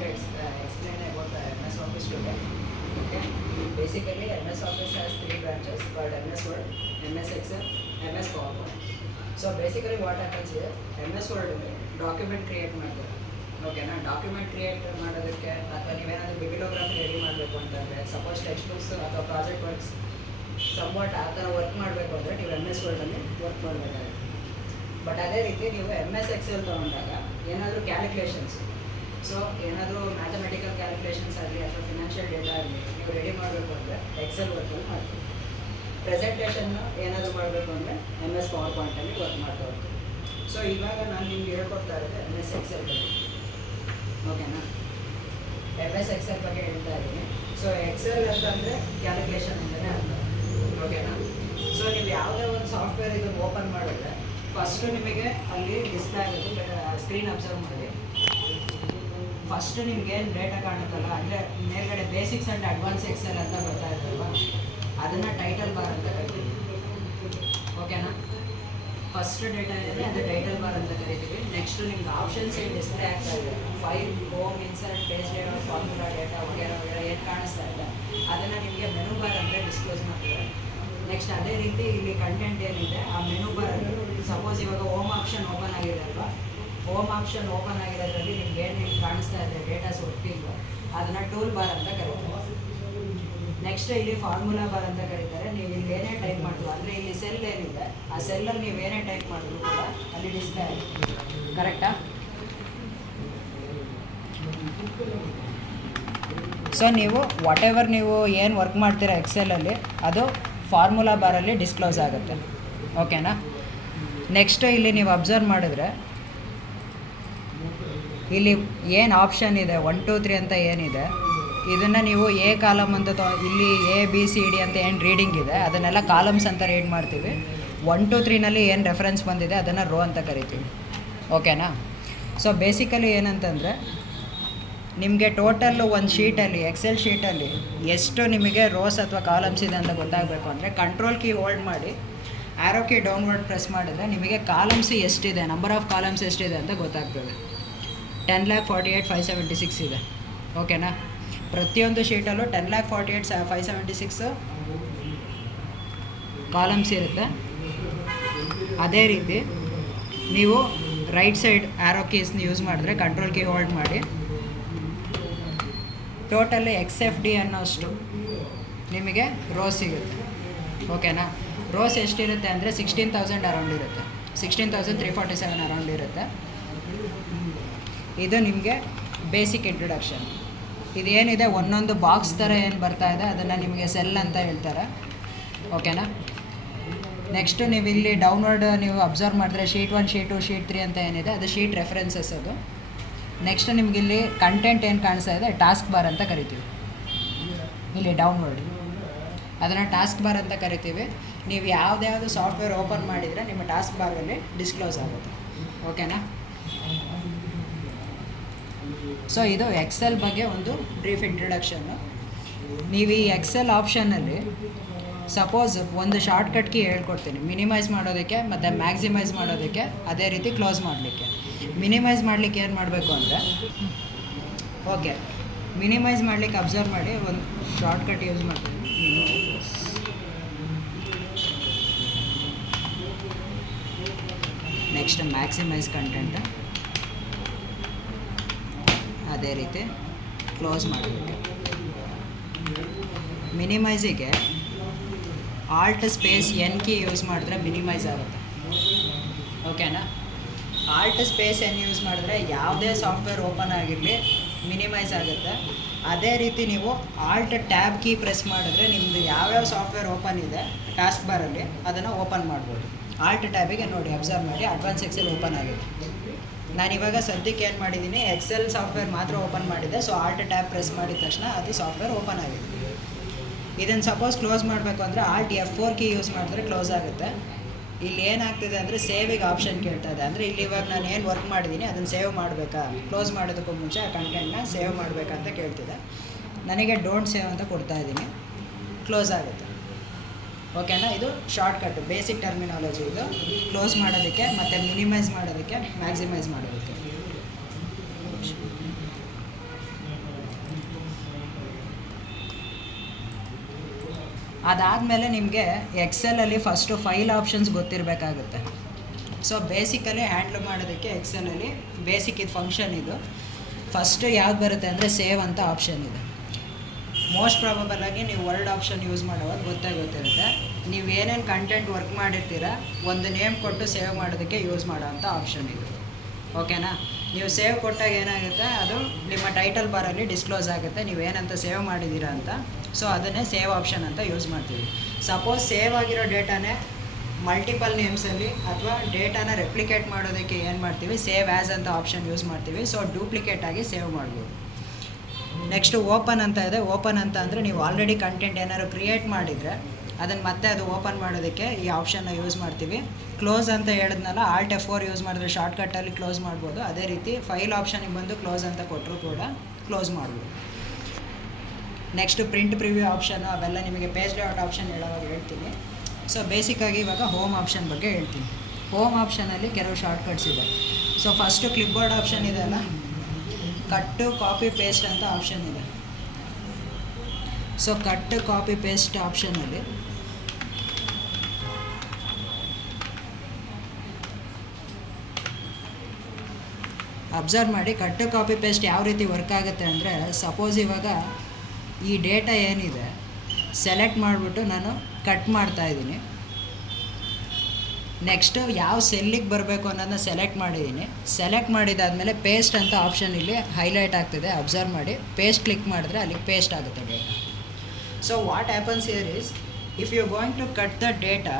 going to explain about the MS Office today. Okay. Basically, MS Office has three branches called MS Word, MS Excel, MS PowerPoint. So basically, what happens here, MS Word document create ಮಾಡ್ತಾರೆ. ಓಕೆನಾ, document create ಮಾಡೋದಕ್ಕೆ ಅಥವಾ ನೀವೇನಾದರೂ ಬಿಬ್ಲಿಯೋಗ್ರಫಿ ready ಮಾಡಬೇಕು ಅಂತಂದರೆ, suppose text books ಅಥವಾ project works ಸಂಬಟ್ ಆ ಥರ ವರ್ಕ್ ಮಾಡಬೇಕು ಅಂದರೆ ನೀವು MS ವರ್ಡಲ್ಲಿ ವರ್ಕ್ ಮಾಡಬೇಕಾಗುತ್ತೆ. ಬಟ್ ಅದೇ ರೀತಿ ನೀವು MS ಎಕ್ಸೆಲ್ ತೊಗೊಂಡಾಗ ಏನಾದರೂ ಕ್ಯಾಲ್ಕುಲೇಷನ್ಸ್, ಸೊ ಏನಾದರೂ ಮ್ಯಾಥಮೆಟಿಕಲ್ ಕ್ಯಾಲ್ಕುಲೇಷನ್ಸ್ ಆಗಲಿ ಅಥವಾ ಫಿನಾನ್ಷಿಯಲ್ ಡೇಟಾ ಆಗಲಿ ನೀವು ರೆಡಿ ಮಾಡಬೇಕು ಅಂದರೆ ಎಕ್ಸೆಲ್ ವರ್ಕಲ್ಲಿ ಮಾಡ್ತೀವಿ. ಪ್ರೆಸೆಂಟೇಷನ್ನು ಏನಾದರೂ ಮಾಡಬೇಕು ಅಂದರೆ MS PowerPointಲ್ಲಿ ವರ್ಕ್ ಮಾಡ್ತಾ ಹೋಗ್ತೀವಿ. ಸೊ ಇವಾಗ ನಾನು ನಿಮ್ಗೆ ಹೇಳ್ಕೊಡ್ತಾ ಇರೋದು MS ಎಕ್ಸೆಲ್ ಬಗ್ಗೆ. ಓಕೆನಾ, MS ಎಕ್ಸೆಲ್ ಬಗ್ಗೆ ಹೇಳ್ತಾ ಇದ್ದೀನಿ. ಸೊ ಎಕ್ಸೆಲ್ ಅಂತಂದರೆ ಕ್ಯಾಲ್ಕುಲೇಷನ್ ಅಂತಲೇ ಅರ್ಥ. ಓಕೆನಾ, ಸೊ ನೀವು ಯಾವುದೇ ಒಂದು ಸಾಫ್ಟ್ವೇರ್ ಇದನ್ನು ಓಪನ್ ಮಾಡಿದ್ರೆ ಫಸ್ಟು ನಿಮಗೆ ಅಲ್ಲಿ ಡಿಸ್ಪ್ಲೇ ಆಗುತ್ತೆ, ಸ್ಕ್ರೀನ್ ಅಬ್ಸರ್ವ್ ಮಾಡಿ. ಫಸ್ಟು ನಿಮ್ಗೇನು ಡೇಟಾ ಕಾಣುತ್ತಲ್ಲ, ಅಂದರೆ ಮೇಲ್ಗಡೆ ಬೇಸಿಕ್ಸ್ ಆ್ಯಂಡ್ ಅಡ್ವಾನ್ಸ್ ಎಕ್ಸೆಲ್ ಅಂತ ಬರ್ತಾ ಇರ್ತಲ್ವ, ಅದನ್ನು ಟೈಟಲ್ ಬಾರ್ ಅಂತ ಕರಿತೀವಿ. ಓಕೆನಾ, ಫಸ್ಟ್ ಡೇಟಾ ಇದೆ ಅದು ಟೈಟಲ್ ಬಾರ್ ಅಂತ ಕರಿತೀವಿ. ನೆಕ್ಸ್ಟು ನಿಮ್ಗೆ ಆಪ್ಷನ್ಸ್ ಏನು ಡಿಸ್ಪ್ಲೇ ಆಗ್ತಾ ಇದೆ, file, home, insert, page data, formula data ವಗೇರ ವಗೇರ ಏನು ಕಾಣಿಸ್ತಾ ಇದೆ ಅದನ್ನು ನಿಮಗೆ ಮೆನು ಬಾರ್ ಅಂದರೆ ಡಿಸ್ಕ್ಲೋಸ್ ಮಾಡ್ತಾರೆ. ನೆಕ್ಸ್ಟ್ ಅದೇ ರೀತಿ ಇಲ್ಲಿ ಕಂಟೆಂಟ್ ಏನಿದೆ ಆ ಮೆನು ಬಾರಲ್ಲಿ ಸಪೋಸ್ ಇವಾಗ ಹೋಮ್ ಆಪ್ಷನ್ ಓಪನ್ ಆಗಿದೆ ಅಲ್ವಾ, ಹೋಮ್ ಆಪ್ಷನ್ ಓಪನ್ ಆಗಿರೋದ್ರಲ್ಲಿ ನಿಮ್ಗೆ ಏನು ಕಾಣಿಸ್ತಾ ಇದೆ ಡೇಟಾಸ್ ವರ್ಕಿಂಗ್, ಅದನ್ನು ಟೂಲ್ ಬಾರ್ ಅಂತ ಕರೀತಾರೆ. ನೆಕ್ಸ್ಟ್ ಇಲ್ಲಿ ಫಾರ್ಮುಲಾ ಬಾರ್ ಅಂತ ಕರೀತಾರೆ. ನೀವು ಇಲ್ಲಿ ಏನೇ ಟೈಪ್ ಮಾಡಿದ್ರು ಅಂದರೆ ಇಲ್ಲಿ ಸೆಲ್ ಏನಿದೆ ಆ ಸೆಲ್ಲಲ್ಲಿ ನೀವು ಏನೇ ಟೈಪ್ ಮಾಡಿದ್ರು ಕೂಡ ಅಲ್ಲಿ ಡಿಸ್ಪ್ಲೇ ಆಗುತ್ತೆ. ಕರೆಕ್ಟಾ? ಸೊ ನೀವು ವಾಟ್ ಎವರ್ ನೀವು ಏನು ವರ್ಕ್ ಮಾಡ್ತೀರಾ ಎಕ್ಸೆಲಲ್ಲಿ ಅದು ಫಾರ್ಮುಲಾ ಬಾರಲ್ಲಿ ಡಿಸ್ಕ್ಲೋಸ್ ಆಗುತ್ತೆ. ಓಕೆನಾ, ನೆಕ್ಸ್ಟು ಇಲ್ಲಿ ನೀವು ಅಬ್ಸರ್ವ್ ಮಾಡಿದ್ರೆ ಇಲ್ಲಿ ಏನು ಆಪ್ಷನ್ ಇದೆ 1 2 3 ಅಂತ ಏನಿದೆ ಇದನ್ನು ನೀವು ಎ ಕಾಲಮ್ ಅಂತ ಇಲ್ಲಿ ABCD ಅಂತ ಏನು ರೀಡಿಂಗ್ ಇದೆ ಅದನ್ನೆಲ್ಲ ಕಾಲಮ್ಸ್ ಅಂತ ರೀಡ್ ಮಾಡ್ತೀವಿ. 1 2 3ನಲ್ಲಿ ಏನು ರೆಫರೆನ್ಸ್ ಬಂದಿದೆ ಅದನ್ನು ರೋ ಅಂತ ಕರಿತೀವಿ. ಓಕೆನಾ, ಸೊ ಬೇಸಿಕಲಿ ಏನಂತಂದರೆ ನಿಮಗೆ ಟೋಟಲ್ಲು ಒಂದು ಶೀಟಲ್ಲಿ ಎಕ್ಸೆಲ್ ಶೀಟಲ್ಲಿ ಎಷ್ಟು ನಿಮಗೆ ರೋಸ್ ಅಥವಾ ಕಾಲಮ್ಸ್ ಇದೆ ಅಂತ ಗೊತ್ತಾಗಬೇಕು ಅಂದರೆ ಕಂಟ್ರೋಲ್ ಕೀ ಹೋಲ್ಡ್ ಮಾಡಿ ಆ್ಯರೋ ಕೀ ಡೌನ್ವರ್ಡ್ ಪ್ರೆಸ್ ಮಾಡಿದ್ರೆ ನಿಮಗೆ ಕಾಲಮ್ಸ್ ಎಷ್ಟಿದೆ, ನಂಬರ್ ಆಫ್ ಕಾಲಮ್ಸ್ ಎಷ್ಟಿದೆ ಅಂತ ಗೊತ್ತಾಗ್ತದೆ. 10,48,576 ಇದೆ. ಓಕೆನಾ, ಪ್ರತಿಯೊಂದು ಶೀಟಲ್ಲೂ 10,48,576 ಕಾಲಮ್ಸ್ ಇರುತ್ತೆ. ಅದೇ ರೀತಿ ನೀವು ರೈಟ್ ಸೈಡ್ ಆ್ಯರೋ ಕೀಸ್ನ ಯೂಸ್ ಮಾಡಿದ್ರೆ ಕಂಟ್ರೋಲ್ ಕೀ ಹೋಲ್ಡ್ ಮಾಡಿ ಟೋಟಲ್ XFD ಅನ್ನೋಷ್ಟು ನಿಮಗೆ ರೋಸ್ ಸಿಗುತ್ತೆ. ಓಕೆನಾ, ರೋಸ್ ಎಷ್ಟಿರುತ್ತೆ ಅಂದರೆ 16,000 ಅರೌಂಡ್ ಇರುತ್ತೆ, 16,347 ಅರೌಂಡ್ ಇರುತ್ತೆ. ಇದು ನಿಮಗೆ ಬೇಸಿಕ್ ಇಂಟ್ರೊಡಕ್ಷನ್. ಇದೇನಿದೆ ಒಂದೊಂದು ಬಾಕ್ಸ್ ಥರ ಏನು ಬರ್ತಾ ಇದೆ ಅದನ್ನು ನಿಮಗೆ ಸೆಲ್ ಅಂತ ಹೇಳ್ತಾರೆ. ಓಕೆನಾ, ನೆಕ್ಸ್ಟು ನೀವು ಇಲ್ಲಿ ಡೌನ್ವರ್ಡ್ ನೀವು ಅಬ್ಸರ್ವ್ ಮಾಡಿದ್ರೆ ಶೀಟ್ 1, ಶೀಟ್ 2, ಶೀಟ್ 3 ಅಂತ ಏನಿದೆ ಅದು ಶೀಟ್ ರೆಫರೆನ್ಸಸ್ ಅದು. ನೆಕ್ಸ್ಟ್ ನಿಮ್ಗೆ ಇಲ್ಲಿ ಕಂಟೆಂಟ್ ಏನು ಕಾಣಿಸ್ತಾ ಇದೆ ಟಾಸ್ಕ್ ಬಾರ್ ಅಂತ ಕರಿತೀವಿ. ಇಲ್ಲಿ ಡೌನ್ವರ್ಡ್ ಅದನ್ನು ಟಾಸ್ಕ್ ಬಾರ್ ಅಂತ ಕರಿತೀವಿ. ನೀವು ಯಾವುದ್ಯಾವುದು ಸಾಫ್ಟ್ವೇರ್ ಓಪನ್ ಮಾಡಿದರೆ ನಿಮ್ಮ ಟಾಸ್ಕ್ ಬಾರಲ್ಲಿ ಡಿಸ್ಕ್ಲೋಸ್ ಆಗುತ್ತೆ. ಓಕೆನಾ, ಸೊ ಇದು ಎಕ್ಸೆಲ್ ಬಗ್ಗೆ ಒಂದು ಬ್ರೀಫ್ ಇಂಟ್ರೊಡಕ್ಷನ್ನು. ನೀವು ಈ ಎಕ್ಸೆಲ್ ಆಪ್ಷನ್ನಲ್ಲಿ ಸಪೋಸ್ ಒಂದು ಶಾರ್ಟ್ಕಟ್ ಕೀ ಹೇಳ್ಕೊಡ್ತೀನಿ ಮಿನಿಮೈಸ್ ಮಾಡೋದಕ್ಕೆ ಮತ್ತು ಮ್ಯಾಕ್ಸಿಮೈಸ್ ಮಾಡೋದಕ್ಕೆ, ಅದೇ ರೀತಿ ಕ್ಲೋಸ್ ಮಾಡಲಿಕ್ಕೆ. ಮಿನಿಮೈಸ್ ಮಾಡಲಿಕ್ಕೆ ಏನು ಮಾಡಬೇಕು ಅಂದರೆ ಓಕೆ ಮಿನಿಮೈಸ್ ಮಾಡಲಿಕ್ಕೆ ಅಬ್ಸರ್ವ್ ಮಾಡಿ ಒಂದು ಶಾರ್ಟ್ಕಟ್ ಯೂಸ್ ಮಾಡ್ತೀನಿ. ನೆಕ್ಸ್ಟ್ ಮ್ಯಾಕ್ಸಿಮೈಸ್ ಕಂಟೆಂಟ್, ಅದೇ ರೀತಿ ಕ್ಲೋಸ್ ಮಾಡಬೇಕು. ಮಿನಿಮೈಸಿಗೆ Alt space N key use ಮಾಡಿದ್ರೆ ಮಿನಿಮೈಸ್ ಆಗುತ್ತೆ. ಓಕೆನಾ, ಆಲ್ಟ್ ಸ್ಪೇಸ್ N ಯೂಸ್ ಮಾಡಿದ್ರೆ ಯಾವುದೇ ಸಾಫ್ಟ್ವೇರ್ ಓಪನ್ ಆಗಿರಲಿ ಮಿನಿಮೈಸ್ ಆಗುತ್ತೆ. ಅದೇ ರೀತಿ ನೀವು ಆಲ್ಟ್ ಟ್ಯಾಬ್ ಕೀ ಪ್ರೆಸ್ ಮಾಡಿದ್ರೆ ನಿಮ್ಮದು ಯಾವ್ಯಾವ ಸಾಫ್ಟ್ವೇರ್ ಓಪನ್ ಇದೆ ಟಾಸ್ಕ್ ಬಾರಲ್ಲಿ ಅದನ್ನು ಓಪನ್ ಮಾಡ್ಬೋದು. ಆಲ್ಟ್ ಟ್ಯಾಬಿಗೆ ನೋಡಿ ಅಬ್ಸರ್ವ್ ಮಾಡಿ ಅಡ್ವಾನ್ಸ್ ಎಕ್ಸೆಲ್ ಓಪನ್ ಆಗಿದೆ. ನಾನಿವಾಗ ಸದ್ಯಕ್ಕೆ ಏನು ಮಾಡಿದ್ದೀನಿ ಎಕ್ಸೆಲ್ ಸಾಫ್ಟ್ವೇರ್ ಮಾತ್ರ ಓಪನ್ ಮಾಡಿದ್ದೆ. ಸೊ ಆಲ್ಟ್ ಟ್ಯಾಬ್ ಪ್ರೆಸ್ ಮಾಡಿದ ತಕ್ಷಣ ಅದು ಸಾಫ್ಟ್ವೇರ್ ಓಪನ್ ಆಗಿದೆ. ಇದನ್ನು ಸಪೋಸ್ ಕ್ಲೋಸ್ ಮಾಡಬೇಕು ಅಂದರೆ ಆಲ್ಟ್ F4 ಕೀ ಯೂಸ್ ಮಾಡಿದ್ರೆ ಕ್ಲೋಸ್ ಆಗುತ್ತೆ. ಇಲ್ಲಿ ಏನಾಗ್ತಿದೆ ಅಂದರೆ ಸೇವಿಗೆ ಆಪ್ಷನ್ ಕೇಳ್ತಾ ಇದೆ. ಅಂದರೆ ಇಲ್ಲಿ ಇವಾಗ ನಾನು ಏನು ವರ್ಕ್ ಮಾಡಿದ್ದೀನಿ ಅದನ್ನು ಸೇವ್ ಮಾಡಬೇಕಾ, ಕ್ಲೋಸ್ ಮಾಡೋದಕ್ಕೂ ಮುಂಚೆ ಆ ಕಂಟೆಂಟ್ನ ಸೇವ್ ಮಾಡಬೇಕಾ ಅಂತ ಕೇಳ್ತಿದೆ. ನನಗೆ ಡೋಂಟ್ ಸೇವ್ ಅಂತ ಕೊಡ್ತಾ ಇದ್ದೀನಿ, ಕ್ಲೋಸ್ ಆಗುತ್ತೆ. ಓಕೆನಾ, ಇದು ಶಾರ್ಟ್ಕಟ್ ಬೇಸಿಕ್ ಟರ್ಮಿನಾಲಜಿ. ಇದು ಕ್ಲೋಸ್ ಮಾಡೋದಕ್ಕೆ ಮತ್ತು ಮಿನಿಮೈಸ್ ಮಾಡೋದಕ್ಕೆ ಮ್ಯಾಕ್ಸಿಮೈಸ್ ಮಾಡೋದಕ್ಕೆ. ಅದಾದಮೇಲೆ ನಿಮಗೆ ಎಕ್ಸೆಲಲ್ಲಿ ಫಸ್ಟು ಫೈಲ್ ಆಪ್ಷನ್ಸ್ ಗೊತ್ತಿರಬೇಕಾಗುತ್ತೆ. ಸೊ ಬೇಸಿಕಲಿ ಹ್ಯಾಂಡ್ಲ್ ಮಾಡೋದಕ್ಕೆ ಎಕ್ಸೆಲಲ್ಲಿ ಬೇಸಿಕ್ ಇದು ಫಂಕ್ಷನ್ ಇದು ಫಸ್ಟು ಯಾವ್ದು ಬರುತ್ತೆ ಅಂದರೆ ಸೇವ್ ಅಂತ ಆಪ್ಷನ್ ಇದೆ. ಮೋಸ್ಟ್ ಪ್ರಾಬಬಲಾಗಿ ನೀವು ವರ್ಡ್ ಆಪ್ಷನ್ ಯೂಸ್ ಮಾಡುವಾಗ ಗೊತ್ತಿರುತ್ತೆ. ನೀವು ಏನೇನು ಕಂಟೆಂಟ್ ವರ್ಕ್ ಮಾಡಿರ್ತೀರ ಒಂದು ನೇಮ್ ಕೊಟ್ಟು ಸೇವ್ ಮಾಡೋದಕ್ಕೆ ಯೂಸ್ ಮಾಡೋವಂಥ ಆಪ್ಷನ್ ಇದು. ಓಕೆನಾ? ನೀವು ಸೇವ್ ಕೊಟ್ಟಾಗ ಏನಾಗುತ್ತೆ, ಅದು ನಿಮ್ಮ ಟೈಟಲ್ ಬಾರಲ್ಲಿ ಡಿಸ್ಕ್ಲೋಸ್ ಆಗುತ್ತೆ ನೀವೇನಂತ ಸೇವ್ ಮಾಡಿದ್ದೀರಾ ಅಂತ. ಸೊ ಅದನ್ನೇ ಸೇವ್ ಆಪ್ಷನ್ ಅಂತ ಯೂಸ್ ಮಾಡ್ತೀವಿ. ಸಪೋಸ್ ಸೇವ್ ಆಗಿರೋ ಡೇಟಾನೇ ಮಲ್ಟಿಪಲ್ ನೇಮ್ಸಲ್ಲಿ ಅಥವಾ ಡೇಟಾನ ರೆಪ್ಲಿಕೇಟ್ ಮಾಡೋದಕ್ಕೆ ಏನು ಮಾಡ್ತೀವಿ, ಸೇವ್ ಆ್ಯಸ್ ಅಂತ ಆಪ್ಷನ್ ಯೂಸ್ ಮಾಡ್ತೀವಿ. ಸೊ ಡೂಪ್ಲಿಕೇಟ್ ಆಗಿ ಸೇವ್ ಮಾಡ್ಬೋದು. ನೆಕ್ಸ್ಟು ಓಪನ್ ಅಂತ ಇದೆ. ಓಪನ್ ಅಂತ ಅಂದರೆ ನೀವು ಆಲ್ರೆಡಿ ಕಂಟೆಂಟ್ ಏನಾದ್ರು ಕ್ರಿಯೇಟ್ ಮಾಡಿದರೆ ಅದನ್ನು ಮತ್ತೆ ಅದು ಓಪನ್ ಮಾಡೋದಕ್ಕೆ ಈ ಆಪ್ಷನ್ನ ಯೂಸ್ ಮಾಡ್ತೀವಿ. ಕ್ಲೋಸ್ ಅಂತ ಹೇಳಿದ್ನಲ್ಲ, Alt F4 ಯೂಸ್ ಮಾಡಿದ್ರೆ ಶಾರ್ಟ್ಕಟ್ಟಲ್ಲಿ ಕ್ಲೋಸ್ ಮಾಡ್ಬೋದು. ಅದೇ ರೀತಿ ಫೈಲ್ ಆಪ್ಷನಿಗೆ ಬಂದು ಕ್ಲೋಸ್ ಅಂತ ಕೊಟ್ಟರು ಕೂಡ ಕ್ಲೋಸ್ ಮಾಡ್ಬೋದು. ನೆಕ್ಸ್ಟು ಪ್ರಿಂಟ್ ಪ್ರಿವ್ಯೂ ಆಪ್ಷನ್ನು ಅವೆಲ್ಲ ನಿಮಗೆ ಪೇಜ್ ಲೇಔಟ್ ಆಪ್ಷನ್ ಹೇಳೋವಾಗ ಹೇಳ್ತೀನಿ. ಸೊ ಬೇಸಿಕ್ಕಾಗಿ ಇವಾಗ ಹೋಮ್ ಆಪ್ಷನ್ ಬಗ್ಗೆ ಹೇಳ್ತೀನಿ. ಹೋಮ್ ಆಪ್ಷನಲ್ಲಿ ಕೆಲವು ಶಾರ್ಟ್ಕಟ್ಸ್ ಇದೆ. ಸೊ ಫಸ್ಟು ಕ್ಲಿಪ್ಬೋರ್ಡ್ ಆಪ್ಷನ್ ಇದೆ ಅಲ್ಲ, ಕಟ್ಟು ಕಾಪಿ ಪೇಸ್ಟ್ ಅಂತ ಆಪ್ಷನ್ ಇದೆ. ಸೊ ಕಟ್ ಕಾಪಿ ಪೇಸ್ಟ್ ಆಪ್ಷನಲ್ಲಿ ಅಬ್ಸರ್ವ್ ಮಾಡಿ, ಕಟ್ಟು ಕಾಪಿ ಪೇಸ್ಟ್ ಯಾವ ರೀತಿ ವರ್ಕ್ ಆಗುತ್ತೆ ಅಂದರೆ, ಸಪೋಸ್ ಇವಾಗ ಈ ಡೇಟಾ ಏನಿದೆ ಸೆಲೆಕ್ಟ್ ಮಾಡಿಬಿಟ್ಟು ನಾನು ಕಟ್ ಮಾಡ್ತಾಯಿದ್ದೀನಿ. ನೆಕ್ಸ್ಟು ಯಾವ ಸೆಲ್ಲಿಗೆ ಬರಬೇಕು ಅನ್ನೋದನ್ನ ಸೆಲೆಕ್ಟ್ ಮಾಡಿದ್ದೀನಿ. ಸೆಲೆಕ್ಟ್ ಮಾಡಿದಾದಮೇಲೆ ಪೇಸ್ಟ್ ಅಂತ ಆಪ್ಷನ್ ಇಲ್ಲಿ ಹೈಲೈಟ್ ಆಗ್ತಿದೆ, ಅಬ್ಸರ್ವ್ ಮಾಡಿ. ಪೇಸ್ಟ್ ಕ್ಲಿಕ್ ಮಾಡಿದ್ರೆ ಅಲ್ಲಿಗೆ ಪೇಸ್ಟ್ ಆಗುತ್ತೆ data. So what happens here is, if you going to cut the data,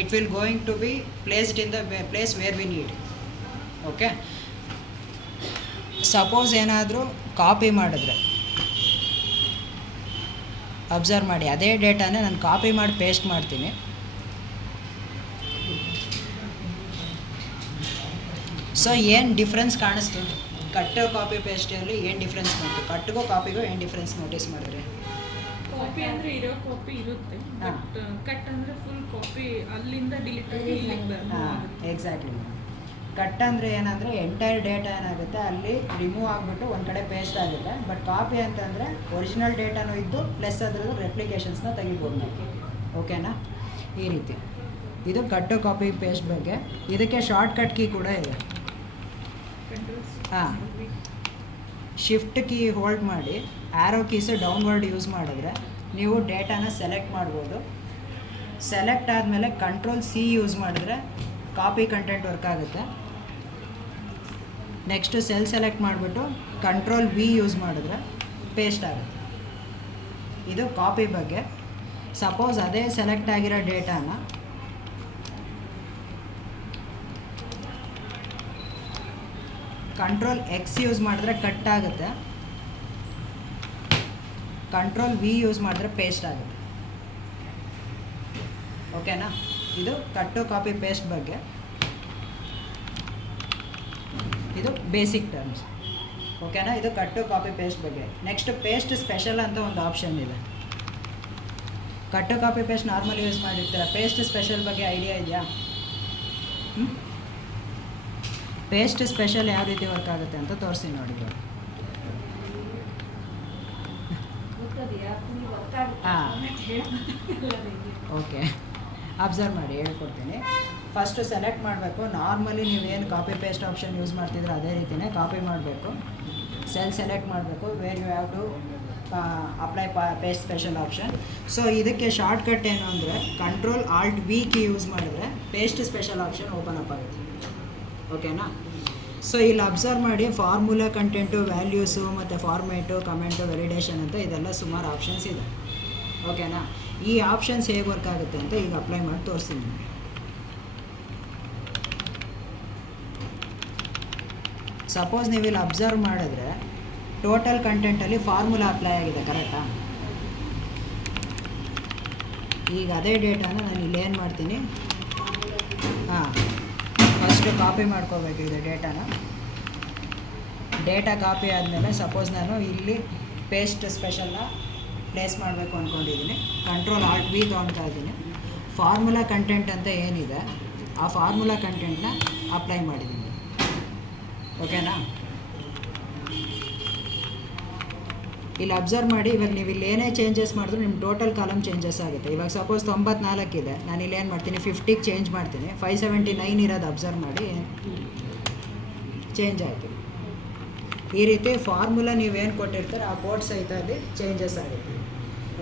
it will going to be placed in the place where we need. Okay, suppose ಏನಾದರೂ copy ಮಾಡಿದ್ರೆ observe ಮಾಡಿ, ಅದೇ ಡೇಟಾನ ನಾನು copy ಮಾಡಿ paste ಮಾಡ್ತೀನಿ. So ಏನು difference ಕಾಣಿಸ್ತು ಕಟ್ಟು ಕಾಪಿ ಪೇಸ್ಟಲ್ಲಿ? ಏನು ಡಿಫ್ರೆನ್ಸ್ ಬಂತು? ಕಟ್ಟಿಗೂ ಕಾಪಿಗೂ ಏನು ಡಿಫ್ರೆನ್ಸ್ ನೋಟಿಸ್ ಮಾಡಿದ್ರೆ? ಕಾಪಿ ಅಂದರೆ ಇರೋ ಕಾಪಿ ಇರುತ್ತೆ, ಬಟ್ ಕಟ್ ಅಂದರೆ ಫುಲ್ ಕಾಪಿ ಅಲ್ಲಿಂದ ಡಿಲೀಟ್ ಆಗಿ ಇಲ್ಲಿಗೆ ಬರುತ್ತೆ. ಹಾಂ, ಎಕ್ಸಾಕ್ಟ್ಲಿ. ಕಟ್ ಅಂದರೆ ಏನಂದರೆ ಎಂಟೈರ್ ಡೇಟಾ ಏನಾಗುತ್ತೆ ಅಲ್ಲಿ ರಿಮೂವ್ ಆಗಿಬಿಟ್ಟು ಒಂದು ಕಡೆ ಪೇಸ್ಟ್ ಆಗುತ್ತೆ. ಬಟ್ ಕಾಪಿ ಅಂತಂದರೆ ಒರಿಜಿನಲ್ ಡೇಟಾನೂ ಇದ್ದು ಪ್ಲಸ್ ಅದರದ್ದು ರೆಪ್ಲಿಕೇಶನ್ಸ್ನ ತೆಗಿಬೋದು ನಾವು. ಓಕೆನಾ? ಈ ರೀತಿ ಇದು ಕಟ್ಟು ಕಾಪಿ ಪೇಸ್ಟ್ ಬಗ್ಗೆ. ಇದಕ್ಕೆ ಶಾರ್ಟ್ಕಟ್ ಕೀ ಕೂಡ ಇದೆ. ಹಾಂ, ಶಿಫ್ಟ್ ಕೀ ಹೋಲ್ಡ್ ಮಾಡಿ ಆ್ಯರೋ ಕೀಸು ಡೌನ್ವರ್ಡ್ ಯೂಸ್ ಮಾಡಿದ್ರೆ ನೀವು ಡೇಟಾನ ಸೆಲೆಕ್ಟ್ ಮಾಡ್ಬೋದು. ಸೆಲೆಕ್ಟ್ ಆದಮೇಲೆ Ctrl+C ಯೂಸ್ ಮಾಡಿದ್ರೆ ಕಾಪಿ ಕಂಟೆಂಟ್ ವರ್ಕ್ ಆಗುತ್ತೆ. ನೆಕ್ಸ್ಟು ಸೆಲ್ ಸೆಲೆಕ್ಟ್ ಮಾಡಿಬಿಟ್ಟು Ctrl+V ಯೂಸ್ ಮಾಡಿದ್ರೆ ಪೇಸ್ಟ್ ಆಗುತ್ತೆ. ಇದು ಕಾಪಿ ಬಗ್ಗೆ. ಸಪೋಸ್ ಅದೇ ಸೆಲೆಕ್ಟ್ ಆಗಿರೋ ಡೇಟಾನ Ctrl+X ಯೂಸ್ ಮಾಡಿದ್ರೆ ಕಟ್ ಆಗುತ್ತೆ, Ctrl+V ಯೂಸ್ ಮಾಡಿದ್ರೆ ಪೇಸ್ಟ್ ಆಗುತ್ತೆ. ಓಕೆನಾ? ಇದು ಕಟ್ಟು ಕಾಪಿ ಪೇಸ್ಟ್ ಬಗ್ಗೆ. ಇದು ಬೇಸಿಕ್ ಟರ್ಮ್ಸ್. ಓಕೆನಾ? ಇದು ಕಟ್ಟು ಕಾಪಿ ಪೇಸ್ಟ್ ಬಗ್ಗೆ. ನೆಕ್ಸ್ಟ್ ಪೇಸ್ಟ್ ಸ್ಪೆಷಲ್ ಅಂತ ಒಂದು ಆಪ್ಷನ್ ಇದೆ. Cut copy paste normally use ಮಾಡಿರ್ತೀರ, ಪೇಸ್ಟ್ ಸ್ಪೆಷಲ್ ಬಗ್ಗೆ ಐಡಿಯಾ ಇದೆಯಾ? ಪೇಸ್ಟ್ ಸ್ಪೆಷಲ್ ಯಾವ ರೀತಿ ವರ್ಕ್ ಆಗುತ್ತೆ ಅಂತ ತೋರಿಸ್ತೀನಿ ನೋಡಿ. ಹಾಂ, ಓಕೆ, ಅಬ್ಸರ್ವ್ ಮಾಡಿ ಹೇಳ್ಕೊಡ್ತೀನಿ. ಫಸ್ಟು ಸೆಲೆಕ್ಟ್ ಮಾಡಬೇಕು. ನಾರ್ಮಲಿ ನೀವೇನು ಕಾಪಿ ಪೇಸ್ಟ್ ಆಪ್ಷನ್ ಯೂಸ್ ಮಾಡ್ತಿದ್ರೆ ಅದೇ ರೀತಿಯೇ ಕಾಪಿ ಮಾಡಬೇಕು. ಸೆಲ್ ಸೆಲೆಕ್ಟ್ ಮಾಡಬೇಕು where you have to apply paste special option. So ಇದಕ್ಕೆ ಶಾರ್ಟ್ಕಟ್ ಏನು ಅಂದರೆ Ctrl+Alt+V ಕೀ ಯೂಸ್ ಮಾಡಿದ್ರೆ paste special option open up ಆಗುತ್ತೆ. ಓಕೆನಾ? ಸೊ ಇಲ್ಲಿ ಅಬ್ಸರ್ವ್ ಮಾಡಿ, ಫಾರ್ಮುಲಾ, ಕಂಟೆಂಟು, ವ್ಯಾಲ್ಯೂಸು ಮತ್ತು ಫಾರ್ಮೇಟು, ಕಮೆಂಟು, ವ್ಯಾಲಿಡೇಷನ್ ಅಂತ ಇದೆಲ್ಲ ಸುಮಾರು ಆಪ್ಷನ್ಸ್ ಇದೆ. ಓಕೆನಾ? ಈ ಆಪ್ಷನ್ಸ್ ಹೇಗೆ ವರ್ಕ್ ಆಗುತ್ತೆ ಅಂತ ಈಗ ಅಪ್ಲೈ ಮಾಡಿ ತೋರಿಸ್ತೀನಿ ನಿಮಗೆ. ಸಪೋಸ್ ನೀವು ಇಲ್ಲಿ ಅಬ್ಸರ್ವ್ ಮಾಡಿದ್ರೆ ಟೋಟಲ್ ಕಂಟೆಂಟಲ್ಲಿ ಫಾರ್ಮುಲಾ ಅಪ್ಲೈ ಆಗಿದೆ, ಕರೆಕ್ಟಾ? ಈಗ ಅದೇ ಡೇಟಾನ ನಾನು ಇಲ್ಲಿ ಏನು ಮಾಡ್ತೀನಿ, ಹಾಂ, ಫಸ್ಟು ಕಾಪಿ ಮಾಡ್ಕೋಬೇಕು ಇದು ಡೇಟಾನ. ಡೇಟಾ ಕಾಪಿ ಆದಮೇಲೆ ಸಪೋಸ್ ನಾನು ಇಲ್ಲಿ ಪೇಸ್ಟ್ ಸ್ಪೆಷಲ್ನ ಪ್ಲೇಸ್ ಮಾಡಬೇಕು ಅಂದ್ಕೊಂಡಿದ್ದೀನಿ. Ctrl+Alt+V ತೊಗೊಳ್ತಾ ಇದ್ದೀನಿ. ಫಾರ್ಮುಲಾ ಕಂಟೆಂಟ್ ಅಂತ ಏನಿದೆ ಆ ಫಾರ್ಮುಲಾ ಕಂಟೆಂಟ್ನ ಅಪ್ಲೈ ಮಾಡಿದ್ದೀನಿ. ಓಕೆನಾ? ಇಲ್ಲಿ ಅಬ್ಸರ್ವ್ ಮಾಡಿ, ಇವಾಗ ನೀವು ಇಲ್ಲಿ ಏನೇ ಚೇಂಜಸ್ ಮಾಡಿದ್ರು ನಿಮ್ಮ ಟೋಟಲ್ ಕಾಲಮ್ ಚೇಂಜಸ್ ಆಗುತ್ತೆ. ಇವಾಗ ಸಪೋಸ್ 94 ಇದೆ, ನಾನು ಇಲ್ಲಿ ಏನು ಮಾಡ್ತೀನಿ 50ಗೆ ಚೇಂಜ್ ಮಾಡ್ತೀನಿ. 579 ಇರೋದು ಅಬ್ಸರ್ವ್ ಮಾಡಿ ಚೇಂಜ್ ಆಯಿತು. ಈ ರೀತಿ ಫಾರ್ಮುಲಾ ನೀವೇನು ಕೊಟ್ಟಿರ್ತಾರೆ ಆ ಕೋಡ್ ಸಹಿತ ಅಲ್ಲಿ ಚೇಂಜಸ್ ಆಗುತ್ತೆ.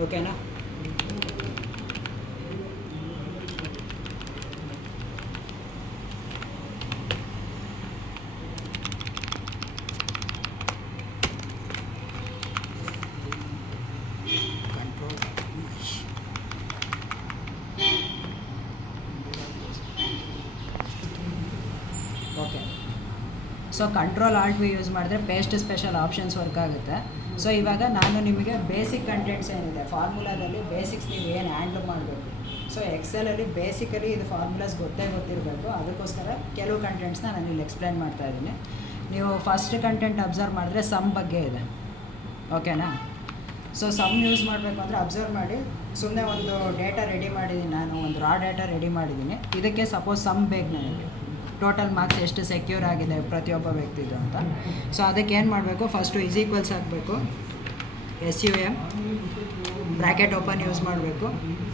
ಓಕೆನಾ? Okay, so control halt we use ಮಾಡಿದ್ರೆ ಪೇಸ್ಟ್ ಸ್ಪೆಷಲ್ ಆಪ್ಷನ್ಸ್ ವರ್ಕ್ ಆಗುತ್ತೆ. ಸೊ ಇವಾಗ ನಾನು ನಿಮಗೆ ಬೇಸಿಕ್ ಕಂಟೆಂಟ್ಸ್ ಏನಿದೆ ಫಾರ್ಮುಲಾದಲ್ಲಿ ಬೇಸಿಕ್ಸ್ ನೀವು ಏನು ಹ್ಯಾಂಡಲ್ ಮಾಡಬೇಕು. ಸೊ ಎಕ್ಸೆಲಲ್ಲಿ ಬೇಸಿಕಲಿ ಇದು ಫಾರ್ಮುಲಾಸ್ ಗೊತ್ತಿರಬೇಕು. ಅದಕ್ಕೋಸ್ಕರ ಕೆಲವು ಕಂಟೆಂಟ್ಸ್ನ ನಾನು ಇಲ್ಲಿ ಎಕ್ಸ್ಪ್ಲೈನ್ ಮಾಡ್ತಾ ಇದ್ದೀನಿ. ನೀವು ಫಸ್ಟ್ ಕಂಟೆಂಟ್ ಅಬ್ಸರ್ವ್ ಮಾಡಿದ್ರೆ ಸಮ್ ಬಗ್ಗೆ ಇದೆ. ಓಕೆನಾ? ಸೊ ಸಮ್ ಯೂಸ್ ಮಾಡಬೇಕು ಅಂದರೆ ಅಬ್ಸರ್ವ್ ಮಾಡಿ, ಸುಮ್ಮನೆ ಒಂದು ಡೇಟಾ ರೆಡಿ ಮಾಡಿದ್ದೀನಿ, ನಾನು ಒಂದು ರಾ ಡೇಟಾ ರೆಡಿ ಮಾಡಿದ್ದೀನಿ. ಇದಕ್ಕೆ ಸಪೋಸ್ ಸಮ್ ಬೇಕು ನನಗೆ, ಟೋಟಲ್ ಮಾರ್ಕ್ಸ್ ಎಷ್ಟು ಸೆಕ್ಯೂರ್ ಆಗಿದೆ ಪ್ರತಿಯೊಬ್ಬ ವ್ಯಕ್ತಿದು ಅಂತ. ಸೊ ಅದಕ್ಕೆ ಏನು ಮಾಡಬೇಕು, ಫಸ್ಟು ಈಕ್ವಲ್ಸ್ ಹಾಕಬೇಕು, SUM ಬ್ರ್ಯಾಕೆಟ್ ಓಪನ್ ಯೂಸ್ ಮಾಡಬೇಕು.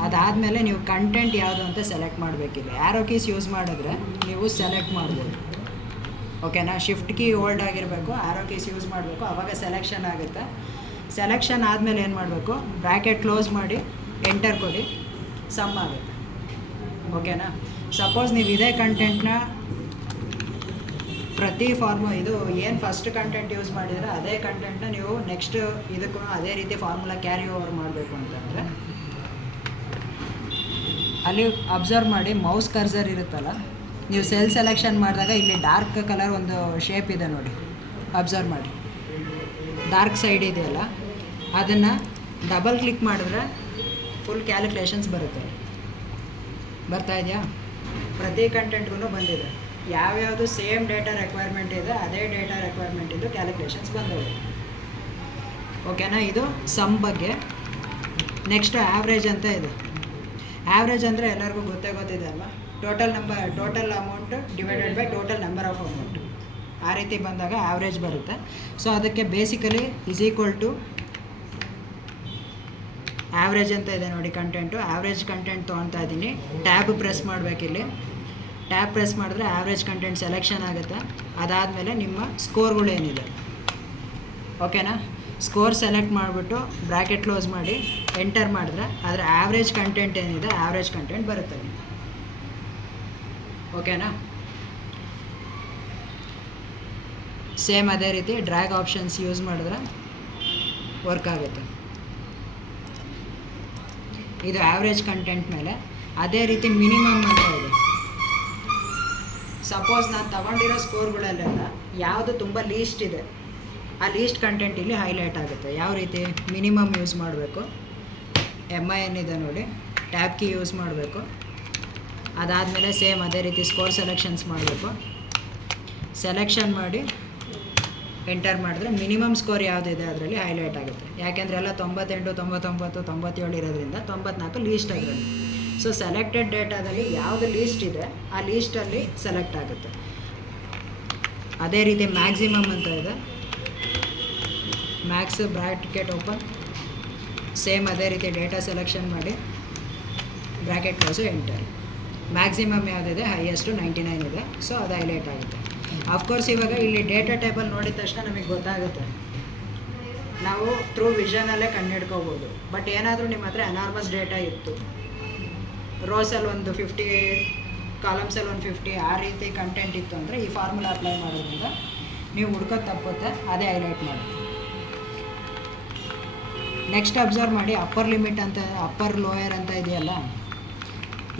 ಅದಾದಮೇಲೆ ನೀವು ಕಂಟೆಂಟ್ ಯಾವುದು ಅಂತ ಸೆಲೆಕ್ಟ್ ಮಾಡಬೇಕಿದೆ. ಆ್ಯರೋ ಕೀಸ್ ಯೂಸ್ ಮಾಡಿದ್ರೆ ನೀವು ಸೆಲೆಕ್ಟ್ ಮಾಡ್ಬೋದು. ಓಕೆನಾ? ಶಿಫ್ಟ್ ಕೀ ಹೋಲ್ಡ್ ಆಗಿರಬೇಕು, ಆ್ಯರೋ ಕೀಸ್ ಯೂಸ್ ಮಾಡಬೇಕು, ಆವಾಗ ಸೆಲೆಕ್ಷನ್ ಆಗುತ್ತೆ. ಸೆಲೆಕ್ಷನ್ ಆದಮೇಲೆ ಏನು ಮಾಡಬೇಕು, ಬ್ರ್ಯಾಕೆಟ್ ಕ್ಲೋಸ್ ಮಾಡಿ ಎಂಟರ್ ಕೊಡಿ, ಸಮ್ ಆಗುತ್ತೆ. ಓಕೆನಾ? ಸಪೋಸ್ ನೀವು ಇದೇ ಕಂಟೆಂಟ್ನ ಪ್ರತಿ ಇದು ಏನು ಫಸ್ಟ್ ಕಂಟೆಂಟ್ ಯೂಸ್ ಮಾಡಿದರೆ ಅದೇ ಕಂಟೆಂಟ್ನ ನೀವು ನೆಕ್ಸ್ಟ್ ಇದಕ್ಕೂ ಅದೇ ರೀತಿ ಫಾರ್ಮುಲಾ ಕ್ಯಾರಿ ಓವರ್ ಮಾಡಬೇಕು ಅಂತಂದರೆ ಅಲ್ಲಿ ಅಬ್ಸರ್ವ್ ಮಾಡಿ, ಮೌಸ್ ಕರ್ಸರ್ ಇರುತ್ತಲ್ಲ, ನೀವು ಸೆಲ್ ಸೆಲೆಕ್ಷನ್ ಮಾಡಿದಾಗ ಇಲ್ಲಿ ಡಾರ್ಕ್ ಕಲರ್ ಒಂದು ಶೇಪ್ ಇದೆ ನೋಡಿ, ಅಬ್ಸರ್ವ್ ಮಾಡಿ, ಡಾರ್ಕ್ ಸೈಡ್ ಇದೆಯಲ್ಲ, ಅದನ್ನು ಡಬಲ್ ಕ್ಲಿಕ್ ಮಾಡಿದ್ರೆ ಫುಲ್ ಕ್ಯಾಲ್ಕುಲೇಷನ್ಸ್ ಬರುತ್ತೆ. ಬರ್ತಾ ಇದೆಯಾ? ಪ್ರತಿ ಕಂಟೆಂಟ್ಗೂ ಬಂದಿದೆ. ಯಾವ್ಯಾವುದು ಸೇಮ್ ಡೇಟಾ ರಿಕ್ವೈರ್ಮೆಂಟ್ ಇದೆ ಅದೇ ಡೇಟಾ ರಿಕ್ವೈರ್ಮೆಂಟ್ ಇದು ಕ್ಯಾಲ್ಕುಲೇಷನ್ಸ್ ಬಂದವು. ಓಕೆನಾ? ಇದು ಸಮ್ ಬಗ್ಗೆ. ನೆಕ್ಸ್ಟ್ ಆ್ಯಾವ್ರೇಜ್ ಅಂತ ಇದೆ. ಆ್ಯಾವ್ರೇಜ್ ಅಂದರೆ ಎಲ್ಲರಿಗೂ ಗೊತ್ತಿದೆ ಅಲ್ವಾ, total amount divided by total number of amount, ಆ ರೀತಿ ಬಂದಾಗ ಆ್ಯಾವ್ರೇಜ್ ಬರುತ್ತೆ. ಸೊ ಅದಕ್ಕೆ ಬೇಸಿಕಲಿ ಈಕ್ವಲ್ ಟು ಆ್ಯಾವ್ರೇಜ್ ಅಂತ ಇದೆ ನೋಡಿ ಕಂಟೆಂಟು. ಆ್ಯಾವ್ರೇಜ್ ಕಂಟೆಂಟ್ ತೊಗೊಳ್ತಾ ಇದ್ದೀನಿ, ಟ್ಯಾಬ್ ಪ್ರೆಸ್ ಮಾಡಬೇಕಿಲ್ಲಿ. ಟ್ಯಾಬ್ ಪ್ರೆಸ್ ಮಾಡಿದ್ರೆ ಆ್ಯಾವ್ರೇಜ್ ಕಂಟೆಂಟ್ ಸೆಲೆಕ್ಷನ್ ಆಗುತ್ತೆ. ಅದಾದಮೇಲೆ ನಿಮ್ಮ ಸ್ಕೋರ್ಗಳು ಏನಿದೆ, ಓಕೆನಾ? ಸ್ಕೋರ್ ಸೆಲೆಕ್ಟ್ ಮಾಡಿಬಿಟ್ಟು ಬ್ರ್ಯಾಕೆಟ್ ಕ್ಲೋಸ್ ಮಾಡಿ ಎಂಟರ್ ಮಾಡಿದ್ರೆ ಅದರ ಆ್ಯಾವ್ರೇಜ್ ಕಂಟೆಂಟ್ ಏನಿದೆ ಆ್ಯಾವ್ರೇಜ್ ಕಂಟೆಂಟ್ ಬರುತ್ತೆ. ಓಕೆನಾ? ಸೇಮ್ ಅದೇ ರೀತಿ ಡ್ರ್ಯಾಗ್ ಆಪ್ಷನ್ಸ್ ಯೂಸ್ ಮಾಡಿದ್ರೆ ವರ್ಕ್ ಆಗುತ್ತೆ. ಇದು ಆ್ಯಾವ್ರೇಜ್ ಕಂಟೆಂಟ್ ಮೇಲೆ. ಅದೇ ರೀತಿ ಮಿನಿಮಮ್ ಅಂತ ಇದೆ. ಸಪೋಸ್ ನಾನು ತಗೊಂಡಿರೋ ಸ್ಕೋರ್ಗಳಲ್ಲೆಲ್ಲ ಯಾವುದು ತುಂಬ ಲೀಸ್ಟ್ ಇದೆ ಆ ಲೀಸ್ಟ್ ಕಂಟೆಂಟ್ ಇಲ್ಲಿ ಹೈಲೈಟ್ ಆಗುತ್ತೆ. ಯಾವ ರೀತಿ? ಮಿನಿಮಮ್ ಯೂಸ್ ಮಾಡಬೇಕು, MIN ಇದೆ ನೋಡಿ, ಟ್ಯಾಬ್ ಕೀ ಯೂಸ್ ಮಾಡಬೇಕು. ಅದಾದಮೇಲೆ ಸೇಮ್ ಅದೇ ರೀತಿ ಸ್ಕೋರ್ ಸೆಲೆಕ್ಷನ್ಸ್ ಮಾಡಬೇಕು. ಸೆಲೆಕ್ಷನ್ ಮಾಡಿ ಎಂಟರ್ ಮಾಡಿದ್ರೆ ಮಿನಿಮಮ್ ಸ್ಕೋರ್ ಯಾವುದಿದೆ ಅದರಲ್ಲಿ ಹೈಲೈಟ್ ಆಗುತ್ತೆ. ಯಾಕೆಂದರೆ ಎಲ್ಲ 98, 99, 97 ಇರೋದ್ರಿಂದ 94 ಲೀಸ್ಟ್ ಆಗಿರೋದು. ಸೊ ಸೆಲೆಕ್ಟೆಡ್ ಡೇಟಾದಲ್ಲಿ ಯಾವುದು ಲೀಸ್ಟ್ ಇದೆ ಆ ಲೀಸ್ಟಲ್ಲಿ ಸೆಲೆಕ್ಟ್ ಆಗುತ್ತೆ. ಅದೇ ರೀತಿ ಮ್ಯಾಕ್ಸಿಮಮ್ ಅಂತ ಇದೆ, ಮ್ಯಾಕ್ಸ್ ಬ್ರ್ಯಾಕೆಟ್ ಓಪನ್, ಸೇಮ್ ಅದೇ ರೀತಿ ಡೇಟಾ ಸೆಲೆಕ್ಷನ್ ಮಾಡಿ ಬ್ರ್ಯಾಕೆಟ್ ಕ್ಲೋಸು ಎಂಟರ್. ಮ್ಯಾಕ್ಸಿಮಮ್ ಯಾವುದಿದೆ ಹೈಯೆಸ್ಟು 99 ಇದೆ. ಸೊ ಅದು ಹೈಲೈಟ್ ಆಗುತ್ತೆ. ಅಫ್ಕೋರ್ಸ್ ಇವಾಗ ಇಲ್ಲಿ ಡೇಟಾ ಟೇಬಲ್ ನೋಡಿದ ತಕ್ಷಣ ನಮಗೆ ಗೊತ್ತಾಗುತ್ತೆ, ನಾವು ಥ್ರೂ ವಿಷನಲ್ಲೇ ಕಂಡುಹಿಡ್ಕೋಬೋದು. ಬಟ್ ಏನಾದರೂ ನಿಮ್ಮ ಹತ್ರ ಎನಾರ್ಮಸ್ ಡೇಟಾ ಇತ್ತು, ರೋಸಲ್ಲಿ ಒಂದು 50, ಕಾಲಮ್ಸಲ್ಲಿ ಒಂದು 50, ಆ ರೀತಿ ಕಂಟೆಂಟ್ ಇತ್ತು ಅಂದರೆ ಈ ಫಾರ್ಮುಲಾ ಅಪ್ಲೈ ಮಾಡೋದ್ರಿಂದ ನೀವು ಹುಡ್ಕೋದು ತಪ್ಪುತ್ತೆ, ಅದೇ ಹೈಲೈಟ್ ಮಾಡಿ. ನೆಕ್ಸ್ಟ್ ಅಬ್ಸರ್ವ್ ಮಾಡಿ, ಅಪ್ಪರ್ ಲಿಮಿಟ್ ಅಂತ, ಅಪ್ಪರ್ ಲೋಯರ್ ಅಂತ ಇದೆಯಲ್ಲ,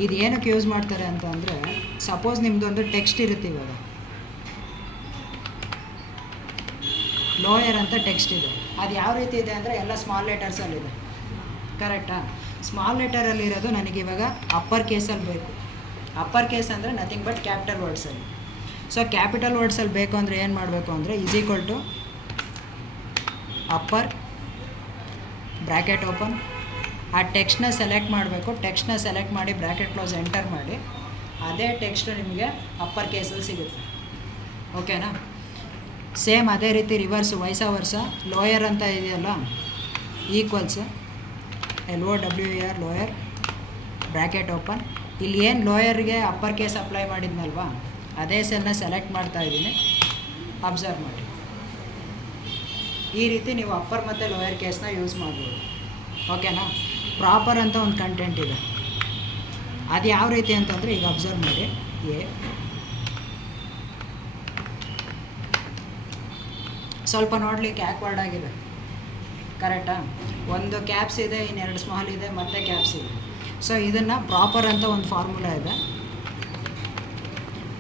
ಇದು ಏನಕ್ಕೆ ಯೂಸ್ ಮಾಡ್ತಾರೆ ಅಂತ ಅಂದರೆ, ಸಪೋಸ್ ನಿಮ್ಮದೊಂದು ಟೆಕ್ಸ್ಟ್ ಇರುತ್ತೆ, ಇವಾಗ ಲೋಯರ್ ಅಂತ ಟೆಕ್ಸ್ಟ್ ಇದೆ, ಅದು ಯಾವ ರೀತಿ ಇದೆ ಅಂದರೆ ಎಲ್ಲ ಸ್ಮಾಲ್ ಲೆಟರ್ಸಲ್ಲಿದೆ, ಕರೆಕ್ಟಾ? ಸ್ಮಾಲ್ ಲೆಟರಲ್ಲಿರೋದು ನನಗಿವಾಗ ಅಪ್ಪರ್ ಕೇಸಲ್ಲಿ ಬೇಕು. ಅಪ್ಪರ್ ಕೇಸ್ ಅಂದರೆ ನಥಿಂಗ್ ಬಟ್ ಕ್ಯಾಪಿಟಲ್ ವರ್ಡ್ಸಲ್ಲಿ. ಸೊ ಕ್ಯಾಪಿಟಲ್ ವರ್ಡ್ಸಲ್ಲಿ ಬೇಕು ಅಂದರೆ ಏನು ಮಾಡಬೇಕು ಅಂದರೆ equal to upper bracket open, ಆ ಟೆಕ್ಸ್ಟ್ನ ಸೆಲೆಕ್ಟ್ ಮಾಡಬೇಕು. ಟೆಕ್ಸ್ಟ್ನ ಸೆಲೆಕ್ಟ್ ಮಾಡಿ ಬ್ರ್ಯಾಕೆಟ್ ಕ್ಲೋಸ್ ಎಂಟರ್ ಮಾಡಿ, ಅದೇ ಟೆಕ್ಸ್ಟು ನಿಮಗೆ ಅಪ್ಪರ್ ಕೇಸಲ್ಲಿ ಸಿಗುತ್ತೆ. ಓಕೆನಾ? ಸೇಮ್ ಅದೇ ರೀತಿ ರಿವರ್ಸ್ ವೈಸ ವರ್ಷ ಲೋಯರ್ ಅಂತ ಇದೆಯಲ್ಲ, equals LOWER lower bracket open. ಇಲ್ಲಿ ಏನು ಲೋಯರ್ಗೆ ಅಪ್ಪರ್ ಕೇಸ್ ಅಪ್ಲೈ ಮಾಡಿದ್ನಲ್ವಾ ಅದೇ ಸೆಲ್ನ ಸೆಲೆಕ್ಟ್ ಮಾಡ್ತಾ ಇದ್ದೀನಿ. ಅಬ್ಸರ್ವ್ ಮಾಡಿ, ಈ ರೀತಿ ನೀವು ಅಪ್ಪರ್ ಮತ್ತು ಲೋಯರ್ ಕೇಸ್ನ ಯೂಸ್ ಮಾಡ್ಬೋದು. ಓಕೆನಾ? ಪ್ರಾಪರ್ ಅಂತ ಒಂದು ಕಂಟೆಂಟ್ ಇದೆ, ಅದು ಯಾವ ರೀತಿ ಅಂತಂದರೆ ಈಗ ಅಬ್ಸರ್ವ್ ಮಾಡಿ. ಸ್ವಲ್ಪ ನೋಡಲಿಕ್ಕೆ ಆ್ಯಕ್ವರ್ಡ್ ಆಗಿದೆ, ಕರೆಕ್ಟಾ? ಒಂದು ಕ್ಯಾಪ್ಸ್ ಇದೆ, ಇನ್ನೆರಡು ಸ್ಮಾಲ್ ಇದೆ, ಮತ್ತೆ ಕ್ಯಾಪ್ಸ್ ಇದೆ. ಸೊ ಇದನ್ನು ಪ್ರಾಪರ್ ಅಂತ ಒಂದು ಫಾರ್ಮುಲಾ ಇದೆ,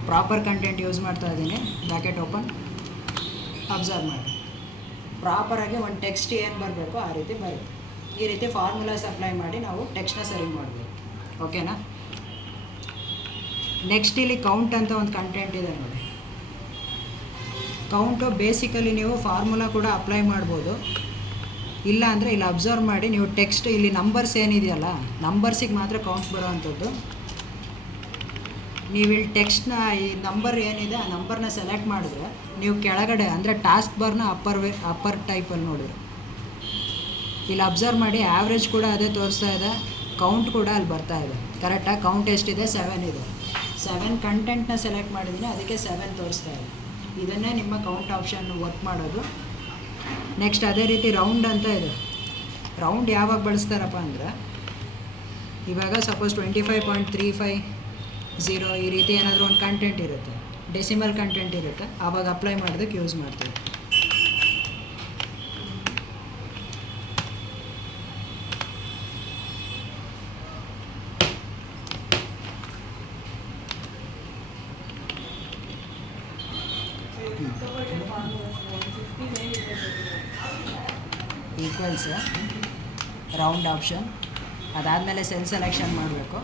ಪ್ರಾಪರ್ ಕಂಟೆಂಟ್ ಯೂಸ್ ಮಾಡ್ತಾ ಇದ್ದೀನಿ. Bracket open. ಅಬ್ಸರ್ವ್ ಮಾಡಿ, ಪ್ರಾಪರಾಗಿ ಒಂದು ಟೆಕ್ಸ್ಟ್ ಏನು ಬರಬೇಕು ಆ ರೀತಿ ಬರುತ್ತೆ. ಈ ರೀತಿ ಫಾರ್ಮುಲಾಸ್ ಅಪ್ಲೈ ಮಾಡಿ ನಾವು ಟೆಕ್ಸ್ಟ್ನ ಸರಿ ಮಾಡಬೇಕು. ಓಕೆನಾ? ನೆಕ್ಸ್ಟ್ ಇಲ್ಲಿ ಕೌಂಟ್ ಅಂತ ಒಂದು ಕಂಟೆಂಟ್ ಇದೆ ನೋಡಿ. ಕೌಂಟು ಬೇಸಿಕಲಿ ನೀವು ಫಾರ್ಮುಲಾ ಕೂಡ ಅಪ್ಲೈ ಮಾಡ್ಬೋದು, ಇಲ್ಲ ಅಂದರೆ ಇಲ್ಲಿ ಅಬ್ಸರ್ವ್ ಮಾಡಿ ನೀವು ಟೆಕ್ಸ್ಟ್ ಇಲ್ಲಿ ನಂಬರ್ಸ್ ಏನಿದೆಯಲ್ಲ ನಂಬರ್ಸಿಗೆ ಮಾತ್ರ ಕೌಂಟ್ ಬರೋ ಅಂಥದ್ದು. ನೀವು ಇಲ್ಲಿ ಟೆಕ್ಸ್ಟ್ನ ಈ ನಂಬರ್ ಏನಿದೆ ಆ ನಂಬರ್ನ ಸೆಲೆಕ್ಟ್ ಮಾಡಿದ್ರೆ ನೀವು ಕೆಳಗಡೆ ಅಂದರೆ ಟಾಸ್ಕ್ ಬಾರ್ನ ಅಪ್ಪರ್ ಟೈಪಲ್ಲಿ ನೋಡಿರಿ. ಇಲ್ಲಿ ಅಬ್ಸರ್ವ್ ಮಾಡಿ, ಆ್ಯಾವ್ರೇಜ್ ಕೂಡ ಅದೇ ತೋರಿಸ್ತಾ ಇದೆ, ಕೌಂಟ್ ಕೂಡ ಅಲ್ಲಿ ಬರ್ತಾ ಇದೆ. ಕರೆಕ್ಟಾಗಿ ಕೌಂಟ್ ಎಷ್ಟಿದೆ? 7 ಇದೆ. 7 ಕಂಟೆಂಟ್ನ ಸೆಲೆಕ್ಟ್ ಮಾಡಿದ್ದೀನಿ, ಅದಕ್ಕೆ 7 ತೋರಿಸ್ತಾ ಇದೆ. ಇದನ್ನೇ ನಿಮ್ಮ ಕೌಂಟ್ ಆಪ್ಷನ್ ವರ್ಕ್ ಮಾಡೋದು. ನೆಕ್ಸ್ಟ್ ಅದೇ ರೀತಿ ರೌಂಡ್ ಅಂತ ಇದೆ. ರೌಂಡ್ ಯಾವಾಗ ಬಳಸ್ತಾರಪ್ಪ ಅಂದರೆ ಇವಾಗ ಸಪೋಸ್ 25.350 ಈ ರೀತಿ ಏನಾದರೂ ಒಂದು ಕಂಟೆಂಟ್ ಇರುತ್ತೆ, ಡೆಸಿಮಲ್ ಕಂಟೆಂಟ್ ಇರುತ್ತೆ, ಆವಾಗ ಅಪ್ಲೈ ಮಾಡೋದಕ್ಕೆ ಯೂಸ್ ಮಾಡ್ತೀವಿ. ಈಕ್ವಲ್ಸ್ ರೌಂಡ್ ಆಪ್ಷನ್, ಅದಾದಮೇಲೆ ಸೆಲ್ ಸೆಲೆಕ್ಷನ್ ಮಾಡಬೇಕು,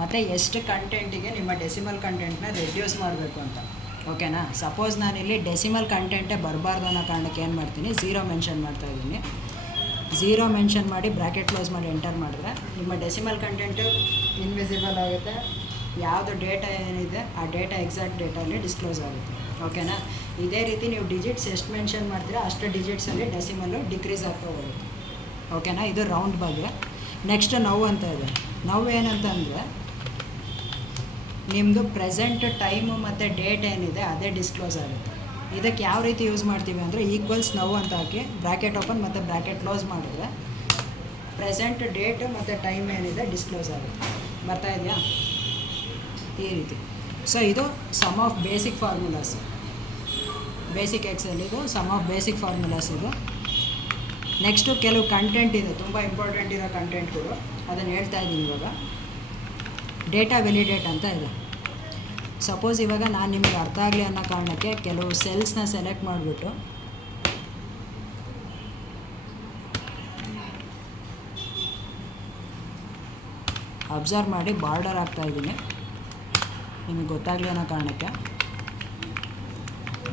ಮತ್ತು ಎಷ್ಟು ಕಂಟೆಂಟಿಗೆ ನಿಮ್ಮ ಡೆಸಿಮಲ್ ಕಂಟೆಂಟ್ನ ರೆಡ್ಯೂಸ್ ಮಾಡಬೇಕು ಅಂತ. ಓಕೆನಾ? ಸಪೋಸ್ ನಾನಿಲ್ಲಿ ಡೆಸಿಮಲ್ ಕಂಟೆಂಟೇ ಬರಬಾರ್ದು ಅನ್ನೋ ಕಾರಣಕ್ಕೆ ಏನು ಮಾಡ್ತೀನಿ, 0 ಮೆನ್ಷನ್ ಮಾಡ್ತಾಯಿದ್ದೀನಿ. 0 ಮೆನ್ಷನ್ ಮಾಡಿ ಬ್ರ್ಯಾಕೆಟ್ ಕ್ಲೋಸ್ ಮಾಡಿ ಎಂಟರ್ ಮಾಡಿದ್ರೆ ನಿಮ್ಮ ಡೆಸಿಮಲ್ ಕಂಟೆಂಟು ಇನ್ವಿಸಿಬಲ್ ಆಗುತ್ತೆ. ಯಾವುದು ಡೇಟಾ ಏನಿದೆ ಆ ಡೇಟಾ ಎಕ್ಸಾಕ್ಟ್ ಡೇಟಲ್ಲಿ ಡಿಸ್ಕ್ಲೋಸ್ ಆಗುತ್ತೆ. ಓಕೆನಾ? ಇದೇ ರೀತಿ ನೀವು ಡಿಜಿಟ್ಸ್ ಎಷ್ಟು ಮೆನ್ಷನ್ ಮಾಡ್ತೀರಾ ಅಷ್ಟು ಡಿಜಿಟ್ಸಲ್ಲಿ ಡೆಸಿಮಲ್ಲು ಡಿಕ್ರೀಸ್ ಆಗ್ತಾ ಹೋಗುತ್ತೆ. ಓಕೆನಾ? ಇದು ರೌಂಡ್ ಬಗ್ಗೆ. ನೆಕ್ಸ್ಟ್ ನೌ ಅಂತ ಇದೆ. ನೌ ಏನಂತಂದರೆ ನಿಮ್ಮದು ಪ್ರೆಸೆಂಟ್ ಟೈಮು ಮತ್ತು ಡೇಟ್ ಏನಿದೆ ಅದೇ ಡಿಸ್ಕ್ಲೋಸ್ ಆಗುತ್ತೆ. ಇದಕ್ಕೆ ಯಾವ ರೀತಿ ಯೂಸ್ ಮಾಡ್ತೀವಿ ಅಂದರೆ ಈಕ್ವಲ್ಸ್ ನೌ ಅಂತ ಹಾಕಿ ಬ್ರ್ಯಾಕೆಟ್ ಓಪನ್ ಮತ್ತು ಬ್ರ್ಯಾಕೆಟ್ ಕ್ಲೋಸ್ ಮಾಡಿದ್ರೆ ಪ್ರೆಸೆಂಟ್ ಡೇಟು ಮತ್ತು ಟೈಮ್ ಏನಿದೆ ಡಿಸ್ಕ್ಲೋಸ್ ಆಗುತ್ತೆ. ಬರ್ತಾ ಇದೆಯಾ? ಈ ರೀತಿ. ಸೊ ಇದು some of basic formulas, basic excel ಇದು ಸಮ್ ಆಫ್ ಬೇಸಿಕ್ ಫಾರ್ಮುಲಾಸ್ ಇದು. ನೆಕ್ಸ್ಟು ಕೆಲವು ಕಂಟೆಂಟ್ ಇದೆ, ತುಂಬ ಇಂಪಾರ್ಟೆಂಟ್ ಇರೋ ಕಂಟೆಂಟ್ಗಳು, ಅದನ್ನು ಹೇಳ್ತಾ ಇದ್ದೀನಿ ಇವಾಗ. ಡೇಟಾ ವ್ಯಾಲಿಡೇಟ್ ಅಂತ ಇದೆ. ಸಪೋಸ್ ಇವಾಗ ನಾನು ನಿಮಗೆ ಅರ್ಥ ಆಗಲಿ ಅನ್ನೋ ಕಾರಣಕ್ಕೆ ಕೆಲವು ಸೆಲ್ಸ್ನ ಸೆಲೆಕ್ಟ್ ಮಾಡಿಬಿಟ್ಟು ಅಬ್ಸರ್ವ್ ಮಾಡಿ ಬಾರ್ಡರ್ ಹಾಕ್ತಾಯಿದ್ದೀನಿ, ನಿಮಗೆ ಗೊತ್ತಾಗಲಿ ಅನ್ನೋ ಕಾರಣಕ್ಕೆ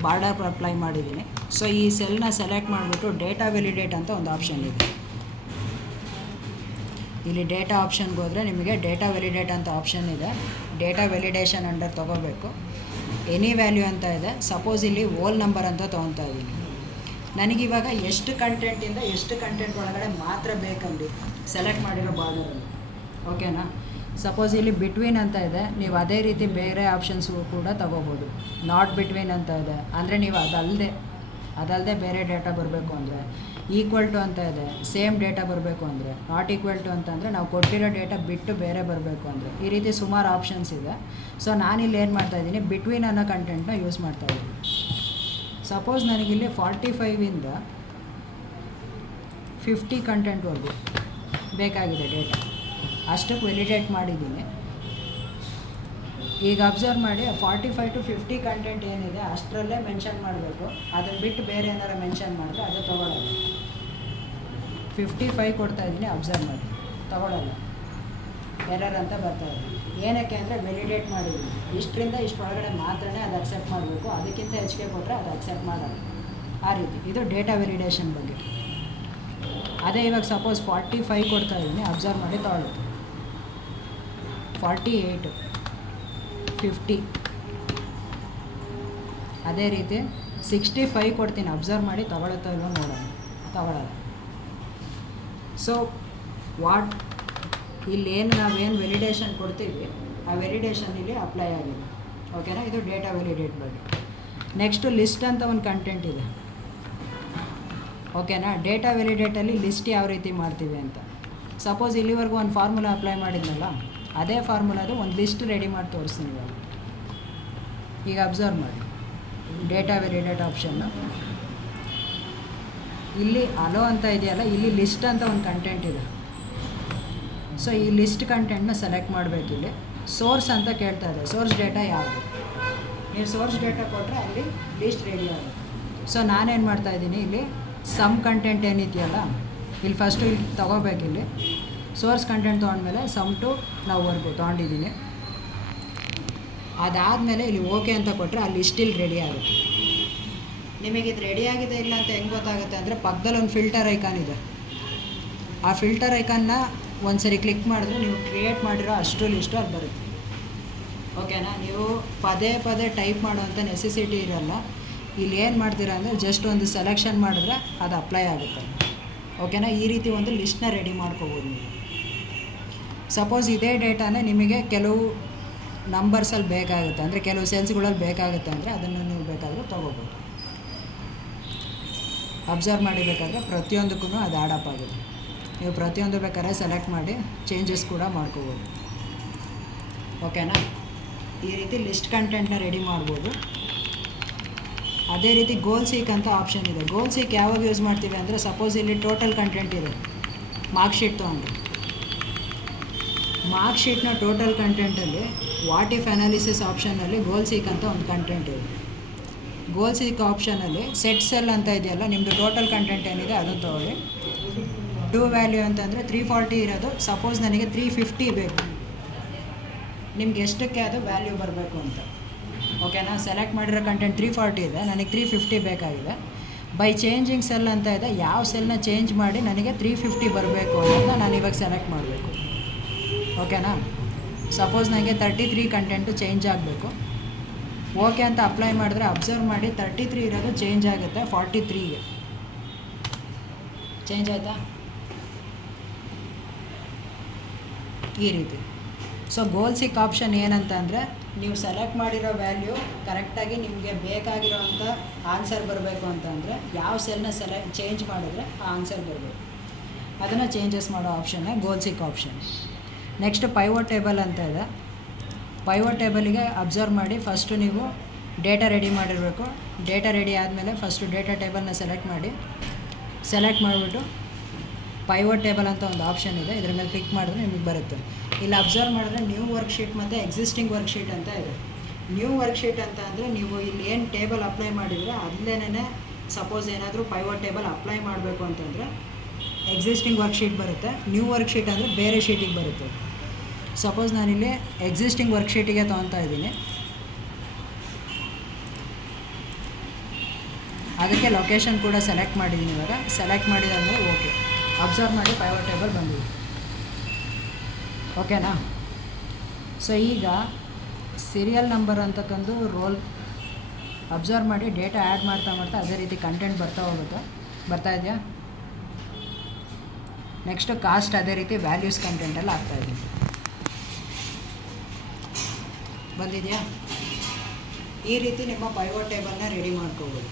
ಬಾರ್ಡರ್ ಅಪ್ಲೈ ಮಾಡಿದ್ದೀನಿ. ಸೊ ಈ ಸೆಲ್ನ ಸೆಲೆಕ್ಟ್ ಮಾಡಿಬಿಟ್ಟು ಡೇಟಾ ವ್ಯಾಲಿಡೇಟ್ ಅಂತ ಒಂದು ಆಪ್ಷನ್ ಇದೆ. ಇಲ್ಲಿ ಡೇಟಾ ಆಪ್ಷನ್ಗೆ ಹೋದರೆ ನಿಮಗೆ ಡೇಟಾ ವ್ಯಾಲಿಡೇಟ್ ಅಂತ ಆಪ್ಷನ್ ಇದೆ. ಡೇಟಾ ವ್ಯಾಲಿಡೇಷನ್ ಅಂಡರ್ ತೊಗೋಬೇಕು. ಎನಿ ವ್ಯಾಲ್ಯೂ ಅಂತ ಇದೆ. ಸಪೋಸ್ ಇಲ್ಲಿ ಓಲ್ ನಂಬರ್ ಅಂತ ತೊಗೊತಾ ಇದ್ದೀನಿ. ನನಗಿವಾಗ ಎಷ್ಟು ಕಂಟೆಂಟಿಂದ ಎಷ್ಟು ಕಂಟೆಂಟ್ ಒಳಗಡೆ ಮಾತ್ರ ಬೇಕಂದು ಸೆಲೆಕ್ಟ್ ಮಾಡಿರೋ ಬಾರ್ಡರಲ್ಲಿ. ಓಕೆನಾ? ಸಪೋಸ್ ಇಲ್ಲಿ ಬಿಟ್ವೀನ್ ಅಂತ ಇದೆ, ನೀವು ಅದೇ ರೀತಿ ಬೇರೆ ಆಪ್ಷನ್ಸ್ಗೂ ಕೂಡ ತೊಗೋಬೋದು. ನಾಟ್ ಬಿಟ್ವೀನ್ ಅಂತ ಇದೆ, ಅಂದರೆ ನೀವು ಅದಲ್ಲದೆ ಬೇರೆ ಡೇಟಾ ಬರಬೇಕು ಅಂದರೆ. ಈಕ್ವಲ್ ಟು ಅಂತ ಇದೆ, ಸೇಮ್ ಡೇಟಾ ಬರಬೇಕು ಅಂದರೆ. ನಾಟ್ ಈಕ್ವಲ್ ಟು ಅಂತಂದರೆ ನಾವು ಕೊಟ್ಟಿರೋ ಡೇಟಾ ಬಿಟ್ಟು ಬೇರೆ ಬರಬೇಕು ಅಂದರೆ. ಈ ರೀತಿ ಸುಮಾರು ಆಪ್ಷನ್ಸ್ ಇದೆ. ಸೊ ನಾನಿಲ್ಲಿ ಏನು ಮಾಡ್ತಾಯಿದ್ದೀನಿ, ಬಿಟ್ವೀನ್ ಅನ್ನೋ ಕಂಟೆಂಟ್ನ ಯೂಸ್ ಮಾಡ್ತಾಯಿದ್ದೀನಿ. ಸಪೋಸ್ ನನಗಿಲ್ಲಿ 45ಇಂದ 50 ಕಂಟೆಂಟ್ವರೆಗೂ ಬೇಕಾಗಿದೆ ಡೇಟಾ, ಅಷ್ಟಕ್ಕೆ ವ್ಯಾಲಿಡೇಟ್ ಮಾಡಿದ್ದೀನಿ. ಈಗ ಅಬ್ಸರ್ವ್ ಮಾಡಿ 45 to 50 ಕಂಟೆಂಟ್ ಏನಿದೆ ಅಷ್ಟರಲ್ಲೇ ಮೆನ್ಷನ್ ಮಾಡಬೇಕು. ಅದನ್ನು ಬಿಟ್ಟು ಬೇರೆ ಏನಾರು ಮೆನ್ಷನ್ ಮಾಡಿದ್ರೆ ಅದು ತೊಗೊಳ್ಳಲ್ಲ. 55 ಕೊಡ್ತಾಯಿದ್ದೀನಿ, ಅಬ್ಸರ್ವ್ ಮಾಡಿ, ತೊಗೊಳ್ಳಲ್ಲ, ಎರರ್ ಅಂತ ಬರ್ತಾಯಿದೆ. ಏನಕ್ಕೆ ಅಂದರೆ ವ್ಯಾಲಿಡೇಟ್ ಮಾಡಿದ್ದೀನಿ. ಇಷ್ಟರಿಂದ ಇಷ್ಟೊಳಗಡೆ ಮಾತ್ರನೇ ಅದು ಅಕ್ಸೆಪ್ಟ್ ಮಾಡಬೇಕು, ಅದಕ್ಕಿಂತ ಹೆಚ್ಚಿಗೆ ಕೊಟ್ಟರೆ ಅದು ಅಕ್ಸೆಪ್ಟ್ ಮಾಡಲ್ಲ. ಆ ರೀತಿ ಇದು ಡೇಟಾ ವ್ಯಾಲಿಡೇಷನ್ ಬಗ್ಗೆ. ಅದೇ ಇವಾಗ ಸಪೋಸ್ 45 ಕೊಡ್ತಾಯಿದ್ದೀನಿ, ಅಬ್ಸರ್ವ್ ಮಾಡಿ ತೊಗೊಳುತ್ತೆ. 48, 50, ಅದೇ ರೀತಿ 65 ಕೊಡ್ತೀನಿ, ಅಬ್ಸರ್ವ್ ಮಾಡಿ ತೊಗೊಳುತ್ತೋ ಇಲ್ವೋ ನೋಡೋಣ. ತೊಗೊಳ್ಳಲ್ಲ. ಸೊ ವಾಟ್ ಇಲ್ಲೇನು ನಾವೇನು ವೆಲಿಡೇಷನ್ ಕೊಡ್ತೀವಿ ಆ ವೆಲಿಡೇಷನ್ ಇಲ್ಲಿ ಅಪ್ಲೈ ಆಗಿದೆ. ಓಕೆನಾ, ಇದು ಡೇಟಾ ವೆಲಿಡೇಟ್ ಬಗ್ಗೆ. ನೆಕ್ಸ್ಟು ಲಿಸ್ಟ್ ಅಂತ ಒಂದು ಕಂಟೆಂಟ್ ಇದೆ. ಓಕೆನಾ, ಡೇಟಾ ವೆಲಿಡೇಟಲ್ಲಿ ಲಿಸ್ಟ್ ಯಾವ ರೀತಿ ಮಾಡ್ತೀವಿ ಅಂತ. ಸಪೋಸ್ ಇಲ್ಲಿವರೆಗೂ ಒಂದು ಫಾರ್ಮುಲಾ ಅಪ್ಲೈ ಮಾಡಿದ್ನಲ್ಲ, ಅದೇ ಫಾರ್ಮುಲಾದು ಒಂದು ಲಿಸ್ಟ್ ರೆಡಿ ಮಾಡಿ ತೋರಿಸ್ತೀನಿ ಇವಾಗ. ಈಗ ಅಬ್ಸರ್ವ್ ಮಾಡಿ ಡೇಟಾ ವೆಲಿಡೇಟ್ ಆಪ್ಷನ್ನು. ಇಲ್ಲಿ ಅಲೋ ಅಂತ ಇದೆಯಲ್ಲ, ಇಲ್ಲಿ ಲಿಸ್ಟ್ ಅಂತ ಒಂದು ಕಂಟೆಂಟ್ ಇದೆ. ಸೊ ಈ ಲಿಸ್ಟ್ ಕಂಟೆಂಟ್ನ ಸೆಲೆಕ್ಟ್ ಮಾಡಬೇಕು. ಇಲ್ಲಿ ಸೋರ್ಸ್ ಅಂತ ಕೇಳ್ತಾ ಇದೆ, ಸೋರ್ಸ್ ಡೇಟಾ ಯಾವುದು. ನೀವು ಸೋರ್ಸ್ ಡೇಟಾ ಕೊಟ್ಟರೆ ಅಲ್ಲಿ ಲಿಸ್ಟ್ ರೆಡಿ ಆಗುತ್ತೆ. ಸೊ ನಾನೇನು ಮಾಡ್ತಾಯಿದ್ದೀನಿ, ಇಲ್ಲಿ ಸಮ್ ಕಂಟೆಂಟ್ ಏನಿದೆಯಲ್ಲ, ಇಲ್ಲಿ ಫಸ್ಟು ಇಲ್ಲಿ ತೊಗೋಬೇಕು. ಇಲ್ಲಿ ಸೋರ್ಸ್ ಕಂಟೆಂಟ್ ತೊಗೊಂಡ್ಮೇಲೆ ಸಮ್ ಟು ನಾವ್ವರೆಗೂ ತೊಗೊಂಡಿದ್ದೀನಿ. ಅದಾದಮೇಲೆ ಇಲ್ಲಿ ಓಕೆ ಅಂತ ಕೊಟ್ಟರೆ ಆ ಲಿಸ್ಟ್ ಇಲ್ಲಿ ರೆಡಿ ಆಗುತ್ತೆ. ನಿಮಗೆ ಇದು ರೆಡಿ ಆಗಿದೆ ಇಲ್ಲ ಅಂತ ಹೆಂಗೆ ಗೊತ್ತಾಗುತ್ತೆ ಅಂದರೆ, ಪಕ್ಕದಲ್ಲಿ ಒಂದು ಫಿಲ್ಟರ್ ಐಕಾನ್ ಇದೆ. ಆ ಫಿಲ್ಟರ್ ಐಕಾನ್ನ ಒಂದು ಸರಿ ಕ್ಲಿಕ್ ಮಾಡಿದ್ರೆ ನೀವು ಕ್ರಿಯೇಟ್ ಮಾಡಿರೋ ಅಷ್ಟು ಲಿಸ್ಟು ಅಲ್ಲಿ ಬರುತ್ತೆ. ಓಕೆನಾ, ನೀವು ಪದೇ ಪದೇ ಟೈಪ್ ಮಾಡುವಂಥ ನೆಸೆಸಿಟಿ ಇರಲ್ಲ. ಇಲ್ಲಿ ಏನು ಮಾಡ್ತೀರಾ ಅಂದರೆ ಜಸ್ಟ್ ಒಂದು ಸೆಲೆಕ್ಷನ್ ಮಾಡಿದ್ರೆ ಅದು ಅಪ್ಲೈ ಆಗುತ್ತೆ. ಓಕೆನಾ, ಈ ರೀತಿ ಒಂದು ಲಿಸ್ಟ್ನ ರೆಡಿ ಮಾಡ್ಕೋಬೋದು ನೀವು. ಸಪೋಸ್ ಇದೇ ಡೇಟಾನೇ ನಿಮಗೆ ಕೆಲವು ನಂಬರ್ಸಲ್ಲಿ ಬೇಕಾಗುತ್ತೆ, ಅಂದರೆ ಕೆಲವು ಸೆಲ್ಸ್ಗಳಲ್ಲಿ ಬೇಕಾಗುತ್ತೆ ಅಂದರೆ ಅದನ್ನು ನೀವು ಬೇಕಾದರೂ ತೊಗೋಬೋದು. ಅಬ್ಸರ್ವ್ ಮಾಡಿಬೇಕಾದ್ರೆ ಪ್ರತಿಯೊಂದಕ್ಕೂ ಅದು ಆಡಪ್ ಆಗುತ್ತೆ. ನೀವು ಪ್ರತಿಯೊಂದು ಬೇಕಾದ್ರೆ ಸೆಲೆಕ್ಟ್ ಮಾಡಿ ಚೇಂಜಸ್ ಕೂಡ ಮಾಡ್ಕೋಬೋದು. ಓಕೆನಾ, ಈ ರೀತಿ ಲಿಸ್ಟ್ ಕಂಟೆಂಟ್ನ ರೆಡಿ ಮಾಡ್ಬೋದು. ಅದೇ ರೀತಿ ಗೋಲ್ ಸೀಕ್ ಅಂತ ಆಪ್ಷನ್ ಇದೆ. ಗೋಲ್ ಸೀಕ್ ಯಾವಾಗ ಯೂಸ್ ಮಾಡ್ತೀವಿ ಅಂದರೆ, ಸಪೋಸ್ ಇಲ್ಲಿ ಟೋಟಲ್ ಕಂಟೆಂಟ್ ಇದೆ, ಮಾರ್ಕ್ ಶೀಟ್ ತೊಗೊಂಡ್ರೆ ಮಾರ್ಕ್ ಶೀಟ್ನ ಟೋಟಲ್ ಕಂಟೆಂಟಲ್ಲಿ ವಾಟ್ ಇಫ್ ಅನಾಲಿಸಿಸ್ ಆಪ್ಷನಲ್ಲಿ ಗೋಲ್ ಸೀಕ್ ಅಂತ ಒಂದು ಕಂಟೆಂಟ್ ಇದೆ. ಗೋಲ್ ಸೀಕ್ ಆಪ್ಷನಲ್ಲಿ ಸೆಟ್ ಸೆಲ್ ಅಂತ ಇದೆಯಲ್ಲ, ನಿಮ್ಮದು ಟೋಟಲ್ ಕಂಟೆಂಟ್ ಏನಿದೆ ಅದನ್ನು ತೊಗೊಳ್ಳಿ. ಟು ವ್ಯಾಲ್ಯೂ ಅಂತಂದರೆ 340 ಇರೋದು, ಸಪೋಸ್ ನನಗೆ 350 ಬೇಕು. ನಿಮ್ಗೆ ಎಷ್ಟಕ್ಕೆ ಅದು ವ್ಯಾಲ್ಯೂ ಬರಬೇಕು ಅಂತ. ಓಕೆನಾ, ಸೆಲೆಕ್ಟ್ ಮಾಡಿರೋ ಕಂಟೆಂಟ್ 340 ಇದೆ, ನನಗೆ 350 ಬೇಕಾಗಿದೆ. ಬೈ ಚೇಂಜಿಂಗ್ ಸೆಲ್ ಅಂತ ಇದೆ, ಯಾವ ಸೆಲ್ನ ಚೇಂಜ್ ಮಾಡಿ ನನಗೆ 350 ಬರಬೇಕು ಅನ್ನೋದನ್ನ ನಾನು ಇವಾಗ ಸೆಲೆಕ್ಟ್ ಮಾಡಬೇಕು. ಓಕೆನಾ, ಸಪೋಸ್ ನನಗೆ 33 ಕಂಟೆಂಟು ಚೇಂಜ್ ಆಗಬೇಕು. ಓಕೆ ಅಂತ ಅಪ್ಲೈ ಮಾಡಿದ್ರೆ ಅಬ್ಸರ್ವ್ ಮಾಡಿ 33 ಇರೋದು ಚೇಂಜ್ ಆಗುತ್ತೆ 43ಗೆ. ಚೇಂಜ್ ಆಯಿತಾ? ಈ ರೀತಿ. ಸೊ ಗೋಲ್ ಸಿಕ್ ಆಪ್ಷನ್ ಏನಂತ ಅಂದರೆ, ನೀವು ಸೆಲೆಕ್ಟ್ ಮಾಡಿರೋ ವ್ಯಾಲ್ಯೂ ಕರೆಕ್ಟಾಗಿ ನಿಮಗೆ ಬೇಕಾಗಿರೋವಂಥ ಆನ್ಸರ್ ಬರಬೇಕು ಅಂತಂದರೆ ಯಾವ ಸೆಲ್ನ ಚೇಂಜ್ ಮಾಡಿದ್ರೆ ಆ ಆನ್ಸರ್ ಬರಬೇಕು, ಅದನ್ನು ಚೇಂಜಸ್ ಮಾಡೋ ಆಪ್ಷನ್ನೇ ಗೋಲ್ ಸಿಕ್ ಆಪ್ಷನ್. ನೆಕ್ಸ್ಟ್ ಪೈವೋಟ್ ಟೇಬಲ್ ಅಂತ ಇದೆ. ಪೈವೋಟ್ ಟೇಬಲಿಗೆ ಅಬ್ಸರ್ವ್ ಮಾಡಿ ಫಸ್ಟು ನೀವು ಡೇಟಾ ರೆಡಿ ಮಾಡಿರಬೇಕು. ಡೇಟಾ ರೆಡಿ ಆದಮೇಲೆ ಫಸ್ಟು ಡೇಟಾ ಟೇಬಲ್ನ ಸೆಲೆಕ್ಟ್ ಮಾಡಿಬಿಟ್ಟು ಪೈವೋಟ್ ಟೇಬಲ್ ಅಂತ ಒಂದು ಆಪ್ಷನ್ ಇದೆ, ಇದ್ರ ಮೇಲೆ ಕ್ಲಿಕ್ ಮಾಡಿದ್ರೆ ನಿಮಗೆ ಬರುತ್ತೆ. ಇಲ್ಲಿ ಅಬ್ಸರ್ವ್ ಮಾಡಿದ್ರೆ ನ್ಯೂ ವರ್ಕ್ಶೀಟ್ ಮತ್ತು ಎಕ್ಸಿಸ್ಟಿಂಗ್ ವರ್ಕ್ಶೀಟ್ ಅಂತ ಇದೆ. ನ್ಯೂ ವರ್ಕ್ಶೀಟ್ ಅಂತ ಅಂದರೆ ನೀವು ಇಲ್ಲಿ ಏನು ಟೇಬಲ್ ಅಪ್ಲೈ ಮಾಡಿದರೆ ಅಲ್ಲೇ ಸಪೋಸ್ ಏನಾದರೂ ಪೈವೋಟ್ ಟೇಬಲ್ ಅಪ್ಲೈ ಮಾಡಬೇಕು ಅಂತಂದರೆ ಎಕ್ಸಿಸ್ಟಿಂಗ್ ವರ್ಕ್ಶೀಟ್ ಬರುತ್ತೆ. ನ್ಯೂ ವರ್ಕ್ಶೀಟ್ ಅಂದರೆ ಬೇರೆ ಶೀಟಿಗೆ ಬರುತ್ತೆ. ಸಪೋಸ್ ನಾನಿಲ್ಲಿ ಎಕ್ಸಿಸ್ಟಿಂಗ್ ವರ್ಕ್ಶೀಟಿಗೆ ತೊಗೊತಾ ಇದ್ದೀನಿ. ಅದಕ್ಕೆ ಲೊಕೇಶನ್ ಕೂಡ ಸೆಲೆಕ್ಟ್ ಮಾಡಿದ್ದೀನಿ. ಇವಾಗ ಸೆಲೆಕ್ಟ್ ಮಾಡಿದಾದ್ಮೇಲೆ ಓಕೆ ಅಬ್ಸರ್ವ್ ಮಾಡಿ ಪೈವೋಟ್ ಟೇಬಲ್ ಬಂದಿದೆ. ಓಕೆನಾ, ಸೊ ಈಗ ಸೀರಿಯಲ್ ನಂಬರ್ ಅಂತಕ್ಕಂದು ರೋಲ್ ಅಬ್ಸರ್ವ್ ಮಾಡಿ ಡೇಟಾ ಆ್ಯಡ್ ಮಾಡ್ತಾ ಅದೇ ರೀತಿ ಕಂಟೆಂಟ್ ಬರ್ತಾ ಇದೆಯಾ? ನೆಕ್ಸ್ಟು ಕಾಸ್ಟ್ ಅದೇ ರೀತಿ ವ್ಯಾಲ್ಯೂಸ್ ಕಂಟೆಂಟೆಲ್ಲ ಆಗ್ತಾಯಿದ್ದೀನಿ. ಬಂದಿದೆಯಾ? ಈ ರೀತಿ ನಿಮ್ಮ ಪೈವೋಟ್ ಟೇಬಲ್ನ ರೆಡಿ ಮಾಡ್ಕೋಬೋದು.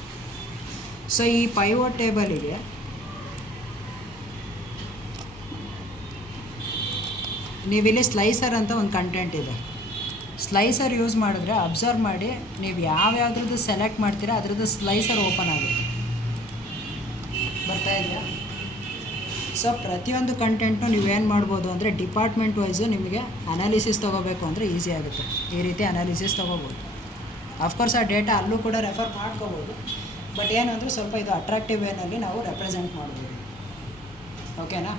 ಸೊ ಈ ಪೈವೋಟ್ ಟೇಬಲಿಗೆ ನೀವಿಲ್ಲಿ ಸ್ಲೈಸರ್ ಅಂತ ಒಂದು ಕಂಟೆಂಟ್ ಇದೆ. ಸ್ಲೈಸರ್ ಯೂಸ್ ಮಾಡಿದ್ರೆ ಅಬ್ಸರ್ವ್ ಮಾಡಿ ನೀವು ಯಾವ್ಯಾವ್ದ್ರದ್ದು ಸೆಲೆಕ್ಟ್ ಮಾಡ್ತೀರಾ ಅದ್ರದ್ದು ಸ್ಲೈಸರ್ ಓಪನ್ ಆಗುತ್ತೆ. ಬರ್ತಾ ಇದೆಯಾ? ಸೊ ಪ್ರತಿಯೊಂದು ಕಂಟೆಂಟ್ನು ನೀವೇನು ಮಾಡ್ಬೋದು ಅಂದರೆ ಡಿಪಾರ್ಟ್ಮೆಂಟ್ ವೈಸು ನಿಮಗೆ ಅನಾಲಿಸಿಸ್ ತೊಗೋಬೇಕು ಅಂದರೆ ಈಸಿ ಆಗುತ್ತೆ. ಈ ರೀತಿ ಅನಾಲಿಸಿಸ್ ತೊಗೋಬೋದು. ಅಫ್ಕೋರ್ಸ್ ಆ ಡೇಟಾ ಅಲ್ಲೂ ಕೂಡ ರೆಫರ್ ಮಾಡ್ಕೋಬೋದು, ಬಟ್ ಏನಂದರೆ ಸ್ವಲ್ಪ ಇದು ಅಟ್ರಾಕ್ಟಿವ್ ವೇನಲ್ಲಿ ನಾವು ರೆಪ್ರೆಸೆಂಟ್ ಮಾಡ್ಬೋದು. ಓಕೆನಾ?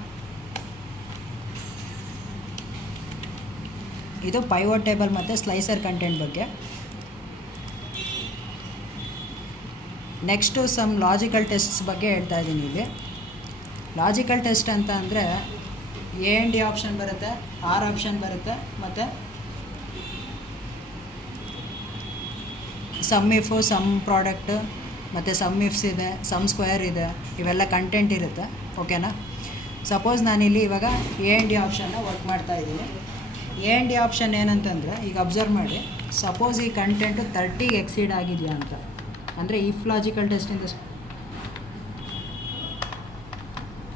ಇದು ಪೈವೋಟ್ ಟೇಬಲ್ ಮತ್ತು ಸ್ಲೈಸರ್ ಕಂಟೆಂಟ್ ಬಗ್ಗೆ. ನೆಕ್ಸ್ಟು ಸಮ್ ಲಾಜಿಕಲ್ ಟೆಸ್ಟ್ಸ್ ಬಗ್ಗೆ ಹೇಳ್ತಾ ಇದ್ದೀನಿ. ಇಲ್ಲಿ ಲಾಜಿಕಲ್ ಟೆಸ್ಟ್ ಅಂತ ಅಂದರೆ AND ಆಪ್ಷನ್ ಬರುತ್ತೆ, R ಆಪ್ಷನ್ ಬರುತ್ತೆ, ಮತ್ತು ಸಮ್ ಇಫು, ಸಮ್ ಪ್ರಾಡಕ್ಟ್, ಮತ್ತು ಸಮ್ ಇಫ್ಸ್ ಇದೆ, ಸಮ್ ಸ್ಕ್ವೇರ್ ಇದೆ, ಇವೆಲ್ಲ ಕಂಟೆಂಟ್ ಇರುತ್ತೆ. ಓಕೆನಾ? ಸಪೋಸ್ ನಾನಿಲ್ಲಿ ಇವಾಗ ಎ ಆ್ಯಂಡ್ ಡಿ ಆಪ್ಷನ್ನ ವರ್ಕ್ ಮಾಡ್ತಾ ಇದ್ದೀನಿ. ಎ ಆ್ಯಂಡ್ ಡಿ ಆಪ್ಷನ್ ಏನಂತಂದರೆ, ಈಗ ಅಬ್ಸರ್ವ್ ಮಾಡಿ, ಸಪೋಸ್ ಈ ಕಂಟೆಂಟು 30ಗೆ ಎಕ್ಸೀಡ್ ಆಗಿದೆಯಾ ಅಂತ, ಅಂದರೆ ಇಫ್ ಲಾಜಿಕಲ್ ಟೆಸ್ಟಿಂದ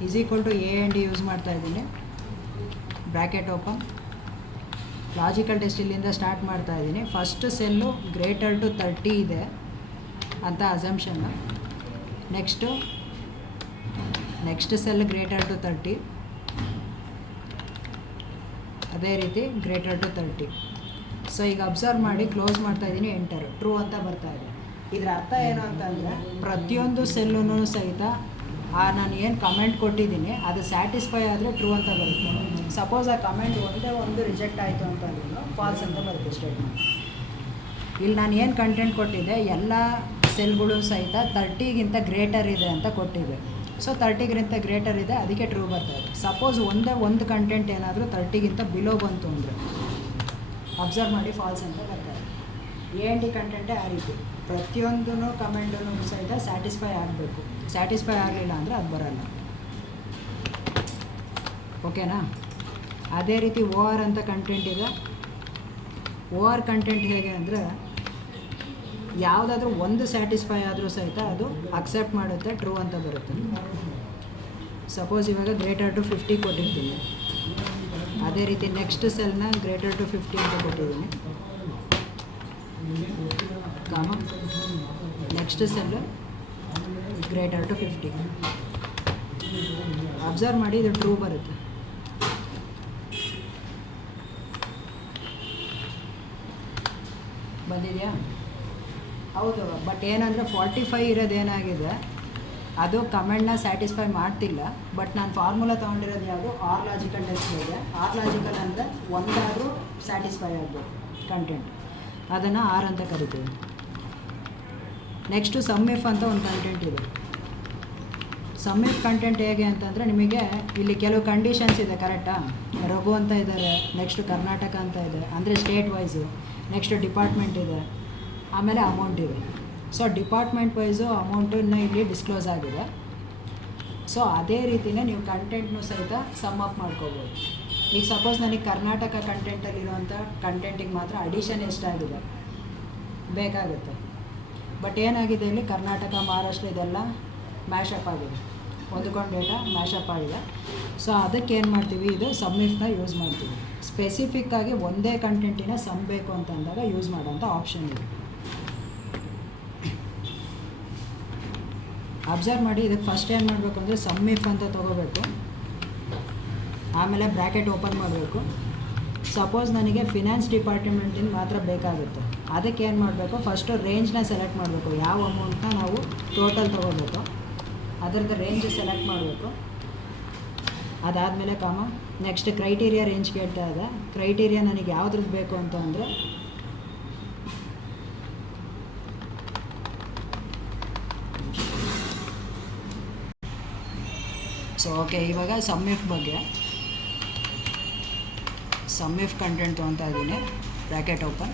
is equal to A and D use ಮಾಡ್ತಾ ಇದ್ದೀನಿ, ಬ್ರ್ಯಾಕೆಟ್ ಓಪನ್, ಲಾಜಿಕಲ್ ಟೆಸ್ಟ್ ಇಲ್ಲಿಂದ ಸ್ಟಾರ್ಟ್ ಮಾಡ್ತಾ ಇದ್ದೀನಿ. ಫಸ್ಟ್ ಸೆಲ್ಲು ಗ್ರೇಟರ್ ಟು 30 ಇದೆ ಅಂತ ಅಸಂಪ್ಷನ್ನು. ನೆಕ್ಸ್ಟ್ ಸೆಲ್ ಗ್ರೇಟರ್ ಟು 30, ಅದೇ ರೀತಿ ಗ್ರೇಟರ್ ಟು 30. ಸೊ ಈಗ ಅಬ್ಸರ್ವ್ ಮಾಡಿ ಕ್ಲೋಸ್ ಮಾಡ್ತಾ ಇದ್ದೀನಿ, ಎಂಟರ್, ಟ್ರೂ ಅಂತ ಬರ್ತಾ ಇದೆ. ಇದರ ಅರ್ಥ ಏನು ಅಂತಂದರೆ, ಪ್ರತಿಯೊಂದು ಸೆಲ್ಲೂ ಸಹಿತ ನಾನು ಏನು ಕಮೆಂಟ್ ಕೊಟ್ಟಿದ್ದೀನಿ ಅದು ಸ್ಯಾಟಿಸ್ಫೈ ಆದರೆ ಟ್ರೂ ಅಂತ ಬರುತ್ತೆ. ಸಪೋಸ್ ಆ ಕಮೆಂಟ್ ಒಂದೇ ಒಂದು ರಿಜೆಕ್ಟ್ ಆಯಿತು ಅಂತಂದ್ರೂ ಫಾಲ್ಸ್ ಅಂತ ಬರುತ್ತೆ ಸ್ಟೇಟ್ಮೆಂಟ್. ಇಲ್ಲಿ ನಾನು ಏನು ಕಂಟೆಂಟ್ ಕೊಟ್ಟಿದ್ದೆ ಎಲ್ಲ ಸೆಲ್ಗಳು ಸಹಿತ 30ಗಿಂತ ಗ್ರೇಟರ್ ಇದೆ ಅಂತ ಕೊಟ್ಟಿದ್ದೆ. ಸೊ 30ಗಿಂತ ಗ್ರೇಟರ್ ಇದೆ, ಅದಕ್ಕೆ ಟ್ರೂ ಬರ್ತಾಯಿದೆ. ಸಪೋಸ್ ಒಂದು ಕಂಟೆಂಟ್ ಏನಾದರೂ 30ಗಿಂತ ಬಿಲೋ ಬಂತು ಅಂದರೆ ಅಬ್ಸರ್ವ್ ಮಾಡಿ ಫಾಲ್ಸ್ ಅಂತ ಬರ್ತಾರೆ. ಎ ಆ್ಯಂಡ್ ಡಿ ಕಂಟೆಂಟೇ ಆ ರೀತಿ, ಪ್ರತಿಯೊಂದೂ ಕಮೆಂಟೂ ಸಹಿತ ಸ್ಯಾಟಿಸ್ಫೈ ಆಗಬೇಕು. ಸ್ಯಾಟಿಸ್ಫೈ ಆಗಲಿಲ್ಲ ಅಂದರೆ ಅದು ಬರಲ್ಲ. ಓಕೆನಾ? ಅದೇ ರೀತಿ ಓ ಆರ್ ಅಂತ ಕಂಟೆಂಟ್ ಇದೆ. ಓ ಆರ್ ಕಂಟೆಂಟ್ ಹೇಗೆ ಅಂದರೆ, ಯಾವುದಾದ್ರೂ ಒಂದು ಸ್ಯಾಟಿಸ್ಫೈ ಆದರೂ ಸಹಿತ ಅದು ಅಕ್ಸೆಪ್ಟ್ ಮಾಡುತ್ತೆ, ಟ್ರೂ ಅಂತ ಬರುತ್ತೆ. ಸಪೋಸ್ ಇವಾಗ ಗ್ರೇಟರ್ ಟು 50 ಕೊಟ್ಟಿರ್ತೀನಿ, ಅದೇ ರೀತಿ ನೆಕ್ಸ್ಟ್ ಸೆಲ್ನ ಗ್ರೇಟರ್ ಟು 50 ಅಂತ ಕೊಟ್ಟಿದ್ದೀನಿ, comma next cell greater to 50. Observe ಮಾಡಿ, ಇದು ಟ್ರೂ ಬರುತ್ತೆ. ಬಂದಿದೆಯಾ? ಹೌದು. ಬಟ್ ಏನಂದರೆ 45 ಇರೋದೇನಾಗಿದೆ, ಅದು ಕಮೆಂಟ್ನ ಸ್ಯಾಟಿಸ್ಫೈ ಮಾಡ್ತಿಲ್ಲ. ಬಟ್ ನಾನು ಫಾರ್ಮುಲಾ ತೊಗೊಂಡಿರೋದು ಯಾವುದು, ಆರ್ ಲಾಜಿಕಲ್ ಟೆಸ್ಟ್ ಇದೆ. ಆರ್ ಲಾಜಿಕಲ್ ಅಂದರೆ ಒಂದಾದರೂ ಸ್ಯಾಟಿಸ್ಫೈ ಆಗಬೇಕು ಕಂಟೆಂಟ್, ಅದನ್ನು ಆರ್ ಅಂತ ಕರಿತೀವಿ. ನೆಕ್ಸ್ಟು ಸಮ್ ಇಫ್ ಅಂತ ಒಂದು ಕಂಟೆಂಟ್ ಇದೆ. ಸಮ್ ಇಫ್ ಕಂಟೆಂಟ್ ಹೇಗೆ ಅಂತಂದರೆ, ನಿಮಗೆ ಇಲ್ಲಿ ಕೆಲವು ಕಂಡೀಷನ್ಸ್ ಇದೆ, ಕರೆಕ್ಟಾ? ರಘು ಅಂತ ಇದ್ದಾರೆ, ನೆಕ್ಸ್ಟು ಕರ್ನಾಟಕ ಅಂತ ಇದೆ, ಅಂದರೆ ಸ್ಟೇಟ್ ವೈಸು. ನೆಕ್ಸ್ಟು ಡಿಪಾರ್ಟ್ಮೆಂಟ್ ಇದೆ, ಆಮೇಲೆ ಅಮೌಂಟ್ ಇದೆ. ಸೊ ಡಿಪಾರ್ಟ್ಮೆಂಟ್ ವೈಸು ಅಮೌಂಟನ್ನು ಇಲ್ಲಿ ಡಿಸ್ಕ್ಲೋಸ್ ಆಗಿದೆ. ಸೊ ಅದೇ ರೀತಿಯೇ ನೀವು ಕಂಟೆಂಟ್ನೂ ಸಹಿತ ಸಮ್ ಅಪ್ ಮಾಡ್ಕೋಬೋದು. ಈಗ ಸಪೋಸ್ ನನಗೆ ಕರ್ನಾಟಕ ಕಂಟೆಂಟಲ್ಲಿರುವಂಥ ಕಂಟೆಂಟಿಗೆ ಮಾತ್ರ ಅಡಿಷನ್ ಎಷ್ಟಾಗಿದೆ ಬೇಕಾಗುತ್ತೆ. ಬಟ್ ಏನಾಗಿದೆ, ಇಲ್ಲಿ ಕರ್ನಾಟಕ, ಮಹಾರಾಷ್ಟ್ರ ಇದೆಲ್ಲ ಮ್ಯಾಶಪ್ ಆಗಿದೆ, ಹೊಂದ್ಕೊಂಡು ಡೇಟಾ ಮ್ಯಾಶಪ್ ಆಗಿದೆ. ಸೊ ಅದಕ್ಕೆ ಏನು ಮಾಡ್ತೀವಿ, ಇದು ಸಮ್ ಇಫ್ನ ಯೂಸ್ ಮಾಡ್ತೀವಿ. ಸ್ಪೆಸಿಫಿಕ್ಕಾಗಿ ಒಂದೇ ಕಂಟೆಂಟಿನ ಸಮ್ ಬೇಕು ಅಂತ ಅಂದಾಗ ಯೂಸ್ ಮಾಡೋಂಥ ಆಪ್ಷನ್ ಇದೆ. ಅಬ್ಸರ್ವ್ ಮಾಡಿ, ಇದಕ್ಕೆ ಫಸ್ಟ್ ಏನು ಮಾಡಬೇಕು ಅಂದರೆ ಸಮ್ ಇಫ್ ಅಂತ ತೊಗೋಬೇಕು, ಆಮೇಲೆ ಬ್ರ್ಯಾಕೆಟ್ ಓಪನ್ ಮಾಡಬೇಕು. ಸಪೋಸ್ ನನಗೆ ಫಿನಾನ್ಸ್ ಡಿಪಾರ್ಟ್ಮೆಂಟಿನ ಮಾತ್ರ ಬೇಕಾಗುತ್ತೆ, ಅದಕ್ಕೆ ಏನು ಮಾಡಬೇಕು, ಫಸ್ಟು ರೇಂಜ್ನ ಸೆಲೆಕ್ಟ್ ಮಾಡಬೇಕು. ಯಾವ ಅಮೌಂಟ್ನ ನಾವು ಟೋಟಲ್ ತೊಗೋಬೇಕು ಅದರದ್ದು ರೇಂಜ್ ಸೆಲೆಕ್ಟ್ ಮಾಡಬೇಕು. ಅದಾದಮೇಲೆ ಕಾಮ ನೆಕ್ಸ್ಟ್ ಕ್ರೈಟೀರಿಯಾ ರೇಂಜ್ ಕೇಳ್ತಾ ಇದೆ. ಕ್ರೈಟೀರಿಯಾ ನನಗೆ ಯಾವುದ್ರದ್ದು ಬೇಕು ಅಂತ ಅಂದರೆ, ಸೊ ಓಕೆ, ಇವಾಗ ಸಮ್ ಇಫ್ ಬಗ್ಗೆ ಸಮ್ ಇಫ್ ಕಂಟೆಂಟ್ ತೊಗೊತಾ ಇದ್ದೀನಿ, ಬ್ರ್ಯಾಕೆಟ್ ಓಪನ್.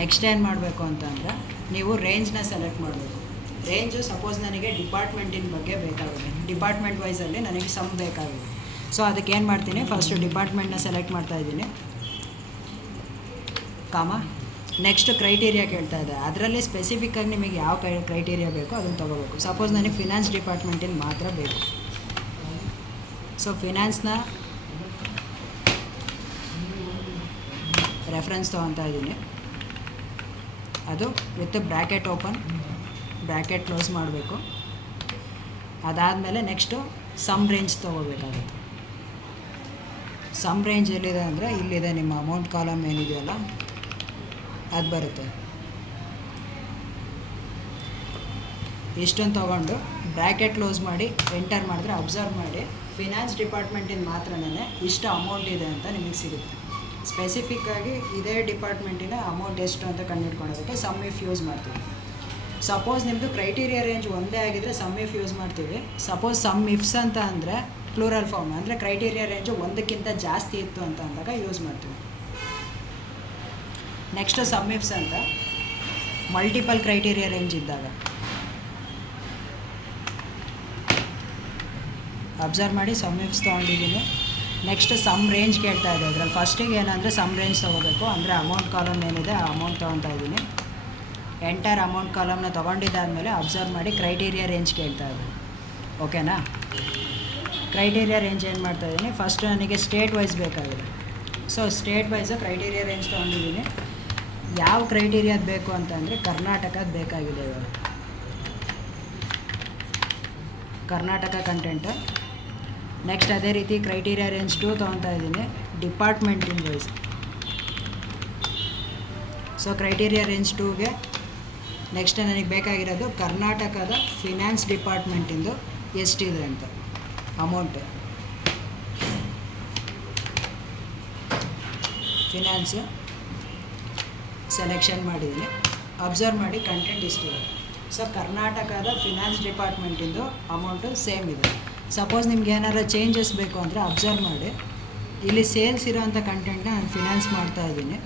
ನೆಕ್ಸ್ಟ್ ಏನು ಮಾಡಬೇಕು ಅಂತಂದರೆ, ನೀವು ರೇಂಜ್ನ ಸೆಲೆಕ್ಟ್ ಮಾಡಬೇಕು. ರೇಂಜು ಸಪೋಸ್ ನನಗೆ ಡಿಪಾರ್ಟ್ಮೆಂಟಿನ ಬಗ್ಗೆ ಬೇಕಾಗಿದೆ, ಡಿಪಾರ್ಟ್ಮೆಂಟ್ ವೈಸಲ್ಲಿ ನನಗೆ ಸಮ್ ಬೇಕಾಗಿದೆ. ಸೊ ಅದಕ್ಕೆ ಏನು ಮಾಡ್ತೀನಿ, ಫಸ್ಟು ಡಿಪಾರ್ಟ್ಮೆಂಟ್ನ ಸೆಲೆಕ್ಟ್ ಮಾಡ್ತಾ ಇದ್ದೀನಿ, ಕಾಮ ನೆಕ್ಸ್ಟ್ ಕ್ರೈಟೀರಿಯಾ ಕೇಳ್ತಾ ಇದೆ. ಅದರಲ್ಲಿ ಸ್ಪೆಸಿಫಿಕ್ಕಾಗಿ ನಿಮಗೆ ಯಾವ ಕ್ರೈಟೀರಿಯಾ ಬೇಕೋ ಅದನ್ನು ತೊಗೋಬೇಕು. ಸಪೋಸ್ ನನಗೆ ಫಿನಾನ್ಸ್ ಡಿಪಾರ್ಟ್ಮೆಂಟಿನ ಮಾತ್ರ ಬೇಕು. ಸೊ ಫಿನಾನ್ಸ್ನ ರೆಫರೆನ್ಸ್ ತೊಗೊತಾ ಇದ್ದೀನಿ, ಅದು with bracket open, bracket close ಮಾಡಬೇಕು. ಅದಾದಮೇಲೆ ನೆಕ್ಸ್ಟು ಸಮ್ ರೇಂಜ್ ತೊಗೋಬೇಕಾಗುತ್ತೆ. ಸಮ್ ರೇಂಜ್ ಎಲ್ಲಿದೆ ಅಂದರೆ, ಇಲ್ಲಿದೆ ನಿಮ್ಮ ಅಮೌಂಟ್ ಕಾಲಮ್ ಏನಿದೆಯಲ್ಲ ಅದು ಬರುತ್ತೆ. ಇಷ್ಟೊಂದು ತೊಗೊಂಡು ಬ್ರ್ಯಾಕೆಟ್ ಕ್ಲೋಸ್ ಮಾಡಿ ಎಂಟರ್ ಮಾಡಿದ್ರೆ, ಅಬ್ಸರ್ವ್ ಮಾಡಿ, ಫಿನಾನ್ಸ್ ಡಿಪಾರ್ಟ್ಮೆಂಟಿನ ಮಾತ್ರನೇ ಇಷ್ಟು ಅಮೌಂಟ್ ಇದೆ ಅಂತ ನಿಮಗೆ ಸಿಗುತ್ತೆ. ಸ್ಪೆಸಿಫಿಕ್ಕಾಗಿ ಇದೇ ಡಿಪಾರ್ಟ್ಮೆಂಟಿನ ಅಮೌಂಟ್ ಎಷ್ಟು ಅಂತ ಕಂಡುಹಿಡ್ಕೊಳ್ಳೋದಕ್ಕೆ ಸಮ್ ಇಫ್ ಯೂಸ್ ಮಾಡ್ತೀವಿ. ಸಪೋಸ್ ನಿಮ್ಮದು ಕ್ರೈಟೀರಿಯಾ ರೇಂಜ್ ಒಂದೇ ಆಗಿದ್ದರೆ ಸಮ್ ಇಫ್ ಯೂಸ್ ಮಾಡ್ತೀವಿ. ಸಪೋಸ್ ಸಮ್ ಇಫ್ಸ್ ಅಂತ ಅಂದರೆ ಪ್ಲೂರಲ್ ಫಾರ್ಮ್, ಅಂದರೆ ಕ್ರೈಟೀರಿಯಾ ರೇಂಜು ಒಂದಕ್ಕಿಂತ ಜಾಸ್ತಿ ಇತ್ತು ಅಂತ ಅಂದಾಗ ಯೂಸ್ ಮಾಡ್ತೀವಿ. ನೆಕ್ಸ್ಟ್ ಸಮ್ ಇಫ್ಸ್ ಅಂತ ಮಲ್ಟಿಪಲ್ ಕ್ರೈಟೀರಿಯಾ ರೇಂಜ್ ಇದ್ದಾಗ, ಅಬ್ಸರ್ವ್ ಮಾಡಿ ಸಮ್ ಇಫ್ಸ್ ತೊಗೊಂಡಿದ್ದೀನಿ. ನೆಕ್ಸ್ಟ್ ಸಮ್ ರೇಂಜ್ ಕೇಳ್ತಾ ಇದೆ ಅದರಲ್ಲಿ. ಫಸ್ಟಿಗೆ ಏನಂದರೆ ಸಮ್ ರೇಂಜ್ ತೊಗೋಬೇಕು, ಅಂದರೆ ಅಮೌಂಟ್ ಕಾಲಮ್ ಏನಿದೆ ಆ ಅಮೌಂಟ್ ತೊಗೊತಾ ಇದ್ದೀನಿ. ಎಂಟರ್ ಅಮೌಂಟ್ ಕಾಲಮ್ನ ತೊಗೊಂಡಿದ್ದಾದಮೇಲೆ ಅಬ್ಸರ್ವ್ ಮಾಡಿ ಕ್ರೈಟೀರಿಯಾ ರೇಂಜ್ ಕೇಳ್ತಾ ಇದೆ. ಓಕೆನಾ? ಕ್ರೈಟೀರಿಯಾ ರೇಂಜ್ ಏನು ಮಾಡ್ತಾ ಇದ್ದೀನಿ, ಫಸ್ಟ್ ನನಗೆ ಸ್ಟೇಟ್ ವೈಸ್ ಬೇಕಾಗಿದೆ. So state wise criteria range ತೊಗೊಂಡಿದ್ದೀನಿ. ಯಾವ ಕ್ರೈಟೀರಿಯಾದ ಬೇಕು ಅಂತಂದರೆ ಕರ್ನಾಟಕದ ಬೇಕಾಗಿದೆ ಇವಾಗ. ಕರ್ನಾಟಕ ಕಂಟೆಂಟು. ನೆಕ್ಸ್ಟ್ ಅದೇ ರೀತಿ ಕ್ರೈಟೀರಿಯಾ ರೇಂಜ್ 2 ತೊಗೊತಾ ಇದ್ದೀನಿ, ಡಿಪಾರ್ಟ್ಮೆಂಟಿನ ವೈಸ್. ಸೊ ಕ್ರೈಟೀರಿಯಾ ರೇಂಜ್ 2ಗೆ ನೆಕ್ಸ್ಟ್ ನನಗೆ ಬೇಕಾಗಿರೋದು ಕರ್ನಾಟಕದ ಫಿನಾನ್ಸ್ ಡಿಪಾರ್ಟ್ಮೆಂಟಿಂದು ಎಷ್ಟಿದೆ ಅಂತ ಅಮೌಂಟು. ಫಿನಾನ್ಸು ಸೆಲೆಕ್ಷನ್ ಮಾಡಿದ್ದೀನಿ. ಅಬ್ಸರ್ವ್ ಮಾಡಿ ಕಂಟೆಂಟ್ ಇಷ್ಟಿದೆ. ಸೊ ಕರ್ನಾಟಕದ ಫಿನಾನ್ಸ್ ಡಿಪಾರ್ಟ್ಮೆಂಟಿಂದು ಅಮೌಂಟು ಸೇಮ್ ಇದೆ. ಸಪೋಸ್ ನಿಮ್ಗೆ ಏನಾರು ಚೇಂಜಸ್ ಬೇಕು ಅಂದರೆ ಅಬ್ಸರ್ವ್ ಮಾಡಿ, ಇಲ್ಲಿ ಸೇಲ್ಸ್ ಇರೋವಂಥ ಕಂಟೆಂಟ್ನ ನಾನು ಫಿನಾನ್ಸ್ ಮಾಡ್ತಾ ಇದ್ದೀನಿ.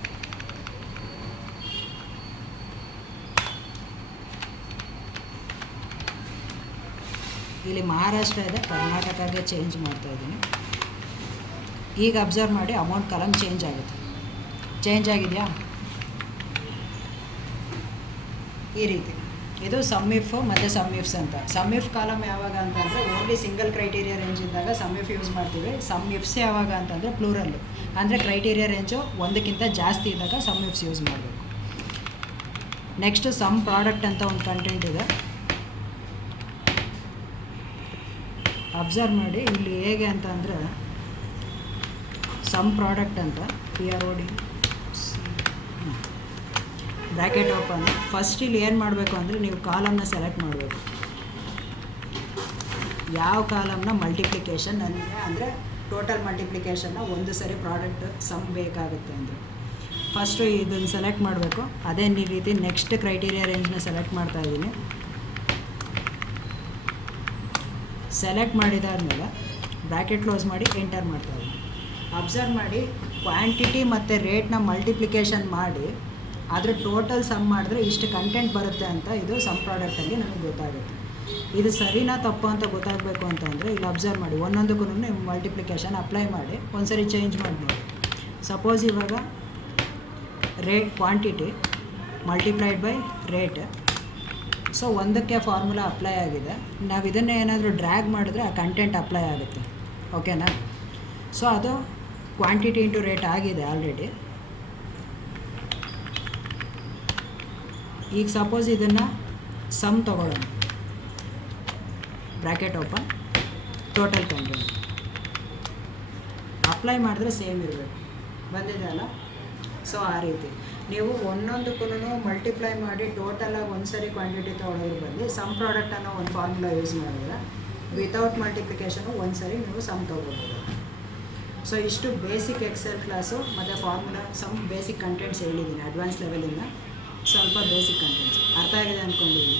ಇಲ್ಲಿ ಮಹಾರಾಷ್ಟ್ರ ಇದೆ, ಕರ್ನಾಟಕಗೆ ಚೇಂಜ್ ಮಾಡ್ತಾ ಇದ್ದೀನಿ. ಈಗ ಅಬ್ಸರ್ವ್ ಮಾಡಿ ಅಮೌಂಟ್ ಕಾಲಮ್ ಚೇಂಜ್ ಆಗುತ್ತೆ. ಚೇಂಜ್ ಆಗಿದೆಯಾ? ಈ ರೀತಿ ಇದು ಸಮ್ ಇಫ್ ಮತ್ತು ಸಮ್ ಇಫ್ಸ್ ಅಂತ. ಸಮ್ ಇಫ್ ಕಾಲಮ್ ಯಾವಾಗ ಅಂತಂದರೆ ಓನ್ಲಿ ಸಿಂಗಲ್ ಕ್ರೈಟೀರಿಯಾ ರೇಂಜ್ ಇದ್ದಾಗ ಸಮ್ ಇಫ್ ಯೂಸ್ ಮಾಡ್ತೀವಿ. ಸಮ್ ಇಫ್ಸ್ ಯಾವಾಗ ಅಂತಂದರೆ ಪ್ಲೂರಲ್ಲು, ಅಂದರೆ ಕ್ರೈಟೀರಿಯಾ ರೇಂಜು ಒಂದಕ್ಕಿಂತ ಜಾಸ್ತಿ ಇದ್ದಾಗ ಸಮ್ ಇಫ್ಸ್ ಯೂಸ್ ಮಾಡಬೇಕು. ನೆಕ್ಸ್ಟು ಸಮ್ ಪ್ರಾಡಕ್ಟ್ ಅಂತ ಒಂದು ಕಂಟೆಂಟ್ ಇದೆ. ಅಬ್ಸರ್ವ್ ಮಾಡಿ ಇಲ್ಲಿ ಹೇಗೆ ಅಂತ ಅಂದರೆ ಸಮ್ ಪ್ರಾಡಕ್ಟ್ ಅಂತ PROD ಬ್ರ್ಯಾಕೆಟ್ ಓಪನ್. ಫಸ್ಟ್ ಇಲ್ಲಿ ಏನು ಮಾಡಬೇಕು ಅಂದರೆ ನೀವು ಕಾಲಮ್ನ ಸೆಲೆಕ್ಟ್ ಮಾಡಬೇಕು. ಯಾವ ಕಾಲಮ್ನ ಮಲ್ಟಿಪ್ಲಿಕೇಶನ್ ನನಗೆ ಅಂದರೆ ಟೋಟಲ್ ಮಲ್ಟಿಪ್ಲಿಕೇಶನ್ನ ಒಂದು ಸರಿ ಪ್ರಾಡಕ್ಟ್ ಸಮ್ ಬೇಕಾಗುತ್ತೆ ಅಂದರೆ ಫಸ್ಟು ಇದನ್ನು ಸೆಲೆಕ್ಟ್ ಮಾಡಬೇಕು. ಅದೇ ರೀತಿ ನೆಕ್ಸ್ಟ್ ಕ್ರೈಟೀರಿಯಾ ರೇಂಜ್ನ ಸೆಲೆಕ್ಟ್ ಮಾಡ್ತಾ ಇದ್ದೀನಿ. ಸೆಲೆಕ್ಟ್ ಮಾಡಿದಾದ್ಮೇಲೆ ಬ್ರ್ಯಾಕೆಟ್ ಕ್ಲೋಸ್ ಮಾಡಿ ಎಂಟರ್ ಮಾಡ್ತಾ ಇದ್ದೀನಿ. ಅಬ್ಸರ್ವ್ ಮಾಡಿ ಕ್ವಾಂಟಿಟಿ ಮತ್ತು ರೇಟ್ನ ಮಲ್ಟಿಪ್ಲಿಕೇಶನ್ ಮಾಡಿ ಆದರೆ ಟೋಟಲ್ ಸಮ್ ಮಾಡಿದ್ರೆ ಇಷ್ಟು ಕಂಟೆಂಟ್ ಬರುತ್ತೆ ಅಂತ ಇದು ಸಮ್ ಪ್ರಾಡಕ್ಟಾಗಿ ನಮಗೆ ಗೊತ್ತಾಗುತ್ತೆ. ಇದು ಸರಿನಾ ತಪ್ಪು ಅಂತ ಗೊತ್ತಾಗಬೇಕು ಅಂತಂದರೆ ಇಲ್ಲಿ ಅಬ್ಸರ್ವ್ ಮಾಡಿ ಒಂದೊಂದಕ್ಕೂ ನೀವು ಮಲ್ಟಿಪ್ಲಿಕೇಶನ್ ಅಪ್ಲೈ ಮಾಡಿ ಒಂದ್ಸರಿ ಚೇಂಜ್ ಮಾಡ್ಬೋದು. ಸಪೋಸ್ ಇವಾಗ rate quantity multiplied by rate. So ಒಂದಕ್ಕೆ ಫಾರ್ಮುಲಾ ಅಪ್ಲೈ ಆಗಿದೆ. ನಾವು ಇದನ್ನೇ ಏನಾದರೂ ಡ್ರ್ಯಾಗ್ ಮಾಡಿದ್ರೆ ಆ ಕಂಟೆಂಟ್ ಅಪ್ಲೈ ಆಗುತ್ತೆ. ಓಕೆನಾ? ಸೊ ಅದು ಕ್ವಾಂಟಿಟಿ ಇಂಟು ರೇಟ್ ಆಗಿದೆ ಆಲ್ರೆಡಿ. ಈಗ ಸಪೋಸ್ ಇದನ್ನು ಸಮ್ ತೊಗೊಳ್ಳೋಣ. Bracket open, total content apply ಮಾಡಿದ್ರೆ ಸೇಮ್ ಇರಬೇಕು. ಬಂದಿದೆ ಅಲ್ಲ? ಸೊ ಆ ರೀತಿ ನೀವು ಒಂದೊಂದಕ್ಕೂ ಮಲ್ಟಿಪ್ಲೈ ಮಾಡಿ ಟೋಟಲಾಗಿ ಒಂದು ಸರಿ ಕ್ವಾಂಟಿಟಿ ತೊಗೊಳೋದ್ರ ಬದಲು ಸಮ್ ಪ್ರಾಡಕ್ಟ್ ಅನ್ನೋ ಒಂದು ಫಾರ್ಮುಲಾ ಯೂಸ್ ಮಾಡಿದ್ರೆ ವಿತೌಟ್ ಮಲ್ಟಿಪ್ಲಿಕೇಶನು ಒಂದು ಸರಿ ನೀವು ಸಮ್ ತೊಗೋಬೋದು. ಸೊ ಇಷ್ಟು ಬೇಸಿಕ್ ಎಕ್ಸೆಲ್ ಕ್ಲಾಸು ಮತ್ತು ಫಾರ್ಮುಲಾ ಸಮ್ ಬೇಸಿಕ್ ಕಂಟೆಂಟ್ಸ್ ಹೇಳಿದ್ದೀನಿ. ಅಡ್ವಾನ್ಸ್ ಲೆವೆಲಿಂದ ಸ್ವಲ್ಪ ಬೇಸಿಕ್ ಕಂಟೆಂಟ್ಸ್ ಅರ್ಥ ಆಗಿದೆ ಅಂದ್ಕೊಂಡಿದ್ದೀನಿ.